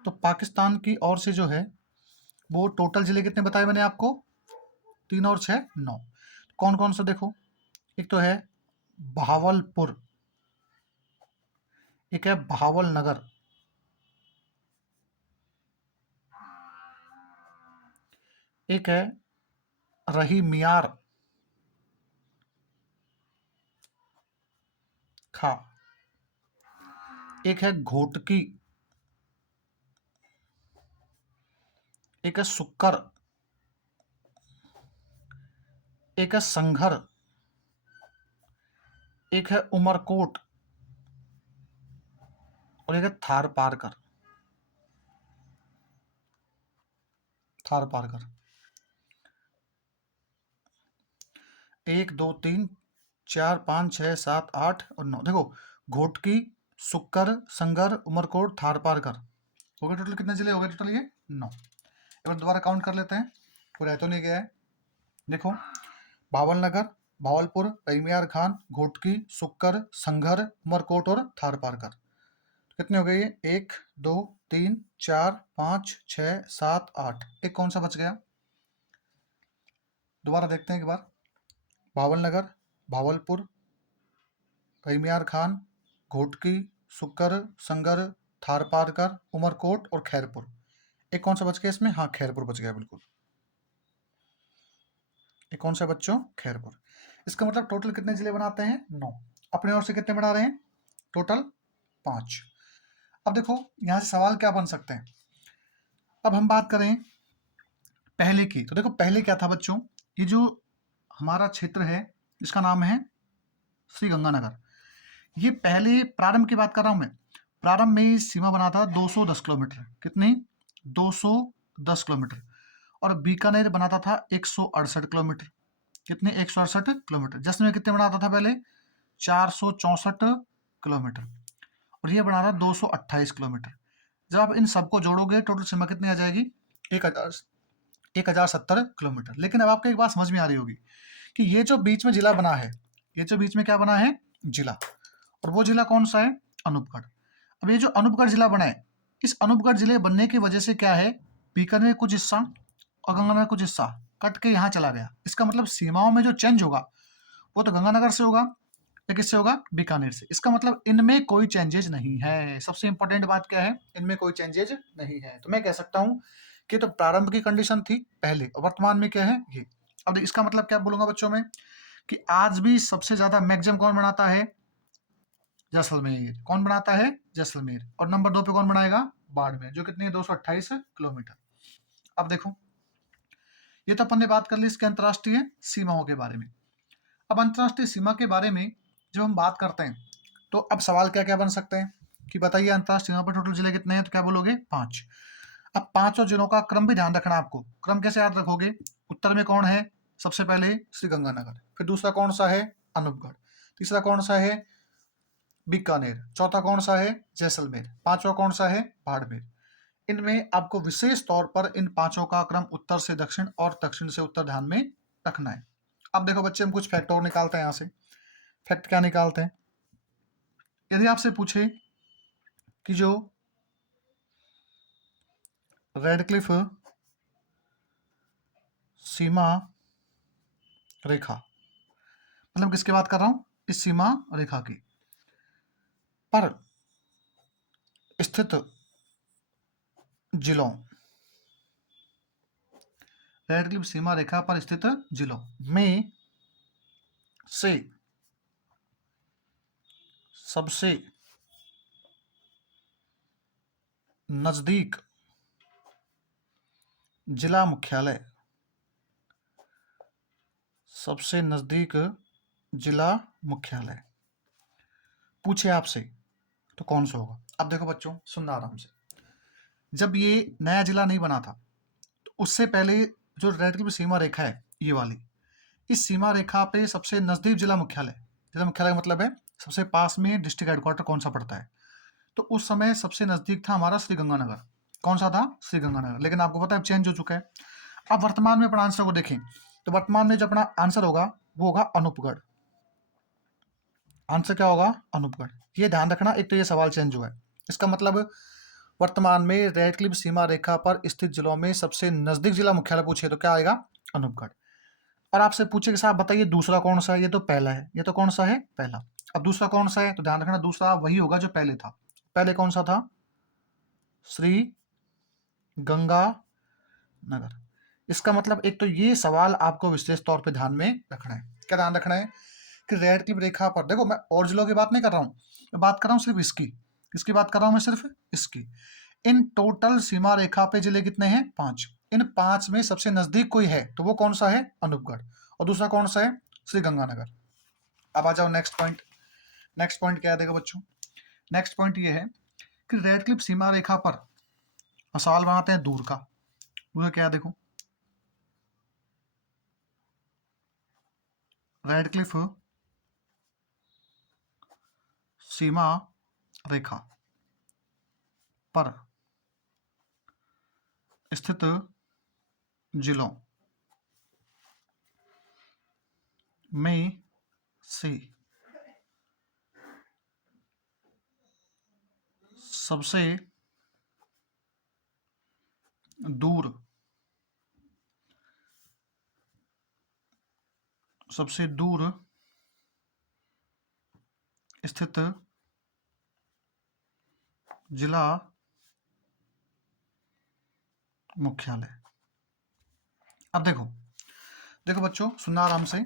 तो पाकिस्तान की ओर से जो है, वो टोटल जिले कितने बताए मैंने आपको? 3 और 6 9। कौन कौन सा देखो, एक तो है बहावलपुर। एक है भावल नगर, एक है रही मियार खा, एक है घोटकी, एक है सुक्कर, एक है संघर, एक है उमरकोट और एक है थार पारकर। थार पारकर 1 2 3 4 5 6 7 8 और 9। देखो, घोटकी, सुक्कर, संगर, उमरकोट, थार पारकर हो गए टोटल कितने जिले हो गए टोटल? ये 9। एक बार दोबारा काउंट कर लेते हैं, पूरा तो नहीं गया है। देखो, भावल नगर, भावलपुर, पैमियार खान, घोटकी, सुक्कर, संघर, उमरकोट और थार पारकर। कितने हो गए ये? 1 2 3 4 5 6 7 8। एक कौन सा बच गया? दोबारा देखते हैं एक बार। भावल नगर, भावलपुर, पैमियार खान, घोटकी, सुक्कर, संगर, थार पारकर, उमरकोट और खैरपुर। एक कौन सा बच गया इसमें? हाँ, खैरपुर बच गया बिल्कुल। एक कौन सा बच्चों? खैरपुर। इसका मतलब टोटल कितने जिले बनाते हैं? 9। अपने ओर से कितने बना रहे हैं? टोटल 5। अब देखो यहां से सवाल क्या बन सकते हैं। अब हम बात करें पहले की, तो देखो पहले क्या था बच्चों, ये जो हमारा क्षेत्र है इसका नाम है श्री गंगानगर। ये पहले प्रारंभ की बात कर रहा हूं मैं। प्रारंभ में सीमा बना था 210 किलोमीटर। कितनी? 210 किलोमीटर। और बीकानेर बनाता था 168 किलोमीटर। कितने? 168 किलोमीटर। जैसलमेर कितने बनाता था पहले? 464 किलोमीटर। और ये बना रहा 228 किलोमीटर। जब आप इन सबको जोड़ोगे टोटल सीमा कितनी आ जाएगी? 1070 किलोमीटर। लेकिन अब आपको एक बात समझ में आ रही होगी कि ये जो बीच में जिला बना है, ये जो बीच में क्या बना है? जिला। और वो जिला कौन सा है? अनूपगढ़। अब ये जो अनूपगढ़ जिला बना है, इस अनूपगढ़ जिले बनने की वजह से क्या है, बीकानेर कुछ हिस्सा और गंगानगर कुछ हिस्सा कट के यहाँ चला गया। इसका मतलब सीमाओं में जो चेंज होगा वो तो गंगानगर से होगा या किससे होगा? बीकानेर से। इसका मतलब इनमें कोई चेंजेज नहीं है। सबसे इंपॉर्टेंट बात क्या है? इनमें कोई चेंजेज नहीं है। तो मैं कह सकता हूं कि तो प्रारंभ की कंडीशन थी पहले और वर्तमान में क्या है? ये। अब इसका मतलब क्या बोलूंगा बच्चों में कि आज भी सबसे ज्यादा मैक्सिमम कौन बनाता है? जैसलमेर। कौन बनाता है? जैसलमेर। और नंबर 2 पे कौन बनाएगा? बाड़मेर, जो कितनी है? 228 किलोमीटर। अब देखो, ये तो अपन ने बात कर ली इसके अंतर्राष्ट्रीय सीमाओं के बारे में। अब अंतर्राष्ट्रीय सीमा के बारे में जब हम बात करते हैं तो अब सवाल क्या क्या बन सकते हैं कि बताइए अंतर्राष्ट्रीय सीमा पर टोटल जिले कितने हैं? तो क्या बोलोगे? 5। अब 5 जिलों का क्रम भी ध्यान रखना आपको। क्रम कैसे याद रखोगे? उत्तर में कौन है? सबसे पहले श्री गंगानगर, फिर दूसरा कौन सा है? अनूपगढ़, तीसरा कौन सा है? बीकानेर, चौथा कौन सा है? जैसलमेर, पांचवा कौन सा है? बाड़मेर। इनमें आपको विशेष तौर पर इन पांचों का क्रम उत्तर से दक्षिण और दक्षिण से उत्तर ध्यान में रखना है। अब देखो बच्चे, हम कुछ फैक्ट और निकालते हैं यहाँ से। फैक्ट क्या निकालते हैं? यदि आपसे पूछे कि जो रेडक्लिफ सीमा रेखा, मतलब किसकी बात कर रहा हूं? इस सीमा रेखा की पर स्थित जिलों, रेडक्लिफ सीमा रेखा पर स्थित जिलों में से सबसे नजदीक जिला मुख्यालय, सबसे नजदीक जिला मुख्यालय पूछे आपसे तो कौन सा होगा? अब देखो बच्चों, सुनना आराम से। जब ये नया जिला नहीं बना था तो उससे पहले जो रेड की सीमा रेखा है ये वाली, इस सीमा रेखा पे सबसे नजदीक जिला मुख्यालय, जिला मुख्यालय का मतलब है सबसे पास में डिस्ट्रिक्ट हेडक्वार्टर कौन सा पड़ता है, तो उस समय सबसे नजदीक था हमारा श्रीगंगानगर। कौन सा था? श्रीगंगानगर। लेकिन आपको पता है चेंज हो चुका है। अब वर्तमान में अपना आंसर को देखें तो वर्तमान में जो अपना आंसर होगा वो होगा अनूपगढ़। आंसर क्या होगा? अनूपगढ़। ये ध्यान रखना, एक तो ये सवाल चेंज हुआ है। इसका मतलब वर्तमान में रेड क्लिफ सीमा रेखा पर स्थित जिलों में सबसे नजदीक जिला मुख्यालय पूछे तो क्या आएगा? अनूपगढ़। और आपसे पूछे कि साहब बताइए दूसरा कौन सा है? ये तो पहला है। ये तो कौन सा है? पहला। अब दूसरा कौन सा है, तो ध्यान रखना दूसरा वही होगा जो पहले था। पहले कौन सा था, श्री गंगा नगर। इसका मतलब एक तो ये सवाल आपको विशेष तौर पे ध्यान में रखना है। क्या ध्यान रखना है कि रेड क्लिफ रेखा पर, देखो मैं और जिलों की बात नहीं कर रहा हूँ, मैं बात कर रहा हूँ सिर्फ इसकी। किसकी बात कर रहा हूँ मैं, सिर्फ इसकी। इन टोटल सीमा रेखा पे जिले कितने हैं, 5। इन 5 में सबसे नजदीक कोई है तो वो कौन सा है, अनूपगढ़। और दूसरा कौन सा है, श्री गंगानगर। अब आ जाओ नेक्स्ट पॉइंट। नेक्स्ट पॉइंट क्या है, देखो बच्चों, नेक्स्ट पॉइंट ये है कि रेड क्लिफ सीमा रेखा पर सवाल बनाते हैं दूर का। दूर क्या है, देखो रेड क्लिफ सीमा रेखा पर स्थित जिलों में से सबसे दूर स्थित जिला मुख्यालय। अब देखो, देखो बच्चों सुनना आराम से।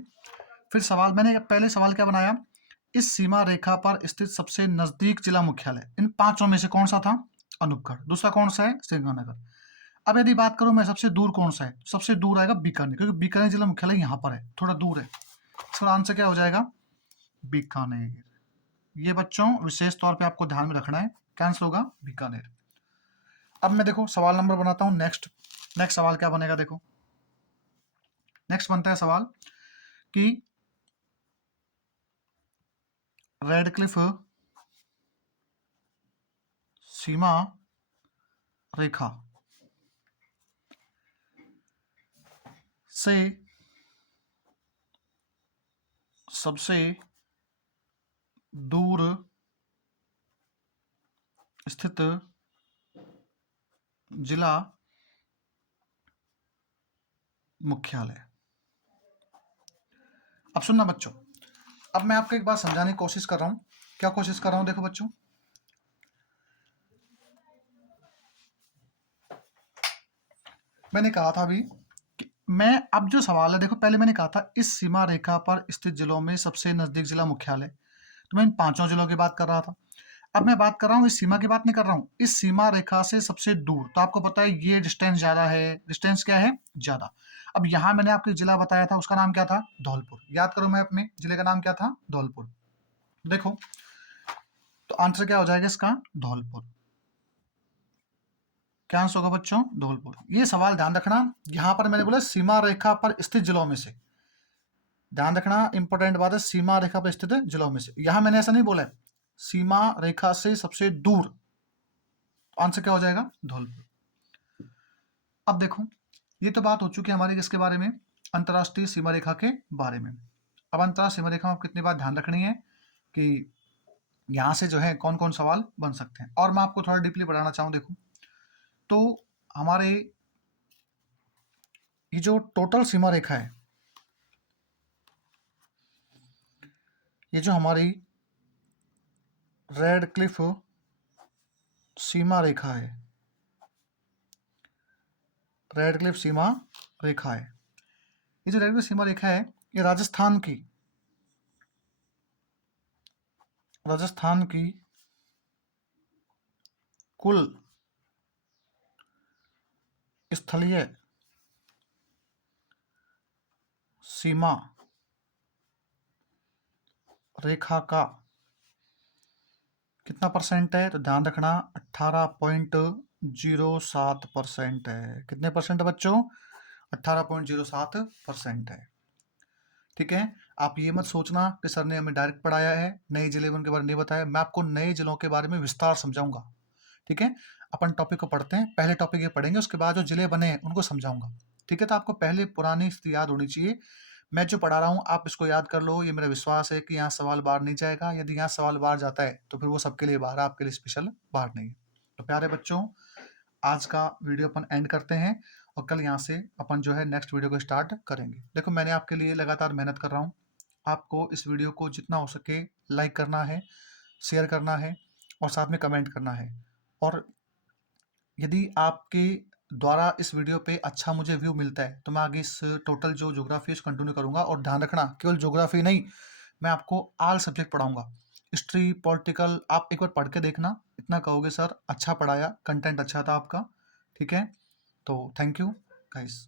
फिर सवाल मैंने पहले सवाल क्या बनाया, इस सीमा रेखा पर स्थित सबसे नजदीक जिला मुख्यालय इन 5 में से कौन सा था, अनूपगढ़। दूसरा कौन सा है, श्रीगंगानगर। अब यदि बात करूं मैं सबसे दूर कौन सा है, सबसे दूर आएगा बीकानेर, क्योंकि बीकानेर जिला मुख्यालय यहाँ पर है, थोड़ा दूर है। इसका आंसर क्या हो जाएगा, बीकानेर। ये बच्चों विशेष तौर पे आपको ध्यान में रखना है, क्या आंसर होगा, बीकानेर। अब मैं देखो सवाल नंबर बनाता हूं नेक्स्ट। नेक्स्ट सवाल क्या बनेगा, देखो नेक्स्ट बनता है सवाल कि रेड क्लिफ सीमा रेखा से सबसे दूर स्थित जिला मुख्यालय। अब सुनना बच्चों, अब मैं आपको एक बात समझाने की कोशिश कर रहा हूं। क्या कोशिश कर रहा हूं, देखो बच्चों, मैंने कहा था अभी कि मैं अब जो सवाल है, देखो पहले मैंने कहा था इस सीमा रेखा पर स्थित जिलों में सबसे नजदीक जिला मुख्यालय, तो मैं इन 5 जिलों की बात कर रहा था। अब मैं बात कर रहा हूँ इस सीमा की बात नहीं कर रहा हूँ, इस सीमा रेखा से सबसे दूर, तो आपको पता है ये डिस्टेंस ज्यादा है, डिस्टेंस क्या है, ज्यादा। अब यहाँ मैंने आपको जिला बताया था, उसका नाम क्या था, धौलपुर। याद करो, मैं अपने जिले का नाम क्या था, धौलपुर। देखो तो आंसर क्या हो जाएगा इसका, धौलपुर। क्या आंसर होगा बच्चों, धौलपुर। ये सवाल ध्यान रखना, यहां पर मैंने बोला सीमा रेखा पर स्थित जिलों में से, ध्यान रखना इंपॉर्टेंट बात है, सीमा रेखा पर स्थित जिलों में से। यहां मैंने ऐसा नहीं बोला है सीमा रेखा से सबसे दूर, तो आंसर क्या हो जाएगा, धौलपुर। अब देखो, ये तो बात हो चुकी है हमारी किसके बारे में, अंतरराष्ट्रीय सीमा रेखा के बारे में। अब अंतरराष्ट्रीय सीमा रेखा में कितनी बात ध्यान रखनी है कि यहाँ से जो है कौन कौन सवाल बन सकते हैं। और मैं आपको थोड़ा डीपली पढ़ाना चाहूँ, देखो तो हमारे ये जो टोटल सीमा रेखा है, ये जो हमारी रेड क्लिफ सीमा रेखा है, रेड क्लिफ सीमा रेखा है, ये जो रेड क्लिफ सीमा रेखा है, ये राजस्थान की कुल स्थलीय सीमा रेखा का कितना परसेंट है, तो ध्यान रखना 18.07% है। कितने परसेंट है बच्चों, 18.07% है। ठीक है, आप ये मत सोचना कि सर ने हमें डायरेक्ट पढ़ाया है, नए जिले उनके बारे में नहीं बताया। मैं आपको नए जिलों के बारे में विस्तार समझाऊंगा। ठीक है, अपन टॉपिक को पढ़ते हैं, पहले टॉपिक ये पढ़ेंगे, उसके बाद जो जिले बने हैं उनको समझाऊंगा। ठीक है, तो आपको पहले पुरानी स्थिति याद होनी चाहिए। मैं जो पढ़ा रहा हूँ आप इसको याद कर लो, ये मेरा विश्वास है कि यहाँ सवाल बाहर नहीं जाएगा। यदि यहाँ सवाल बाहर जाता है तो फिर वो सबके लिए बाहर है, आपके लिए स्पेशल बाहर नहीं है। तो प्यारे बच्चों, आज का वीडियो अपन एंड करते हैं और कल यहाँ से अपन जो है नेक्स्ट वीडियो को स्टार्ट करेंगे। देखो मैंने आपके लिए लगातार मेहनत कर रहा हूँ, आपको इस वीडियो को जितना हो सके लाइक करना है, शेयर करना है और साथ में कमेंट करना है। और यदि आपके द्वारा इस वीडियो पे अच्छा मुझे व्यू मिलता है तो मैं आगे इस टोटल जो ज्योग्राफी है कंटिन्यू करूँगा। और ध्यान रखना, केवल ज्योग्राफी नहीं, मैं आपको ऑल सब्जेक्ट पढ़ाऊँगा। हिस्ट्री, पॉलिटिकल, आप एक बार पढ़ के देखना, इतना कहोगे सर अच्छा पढ़ाया, कंटेंट अच्छा था आपका। ठीक है? तो थैंक यू गाइस।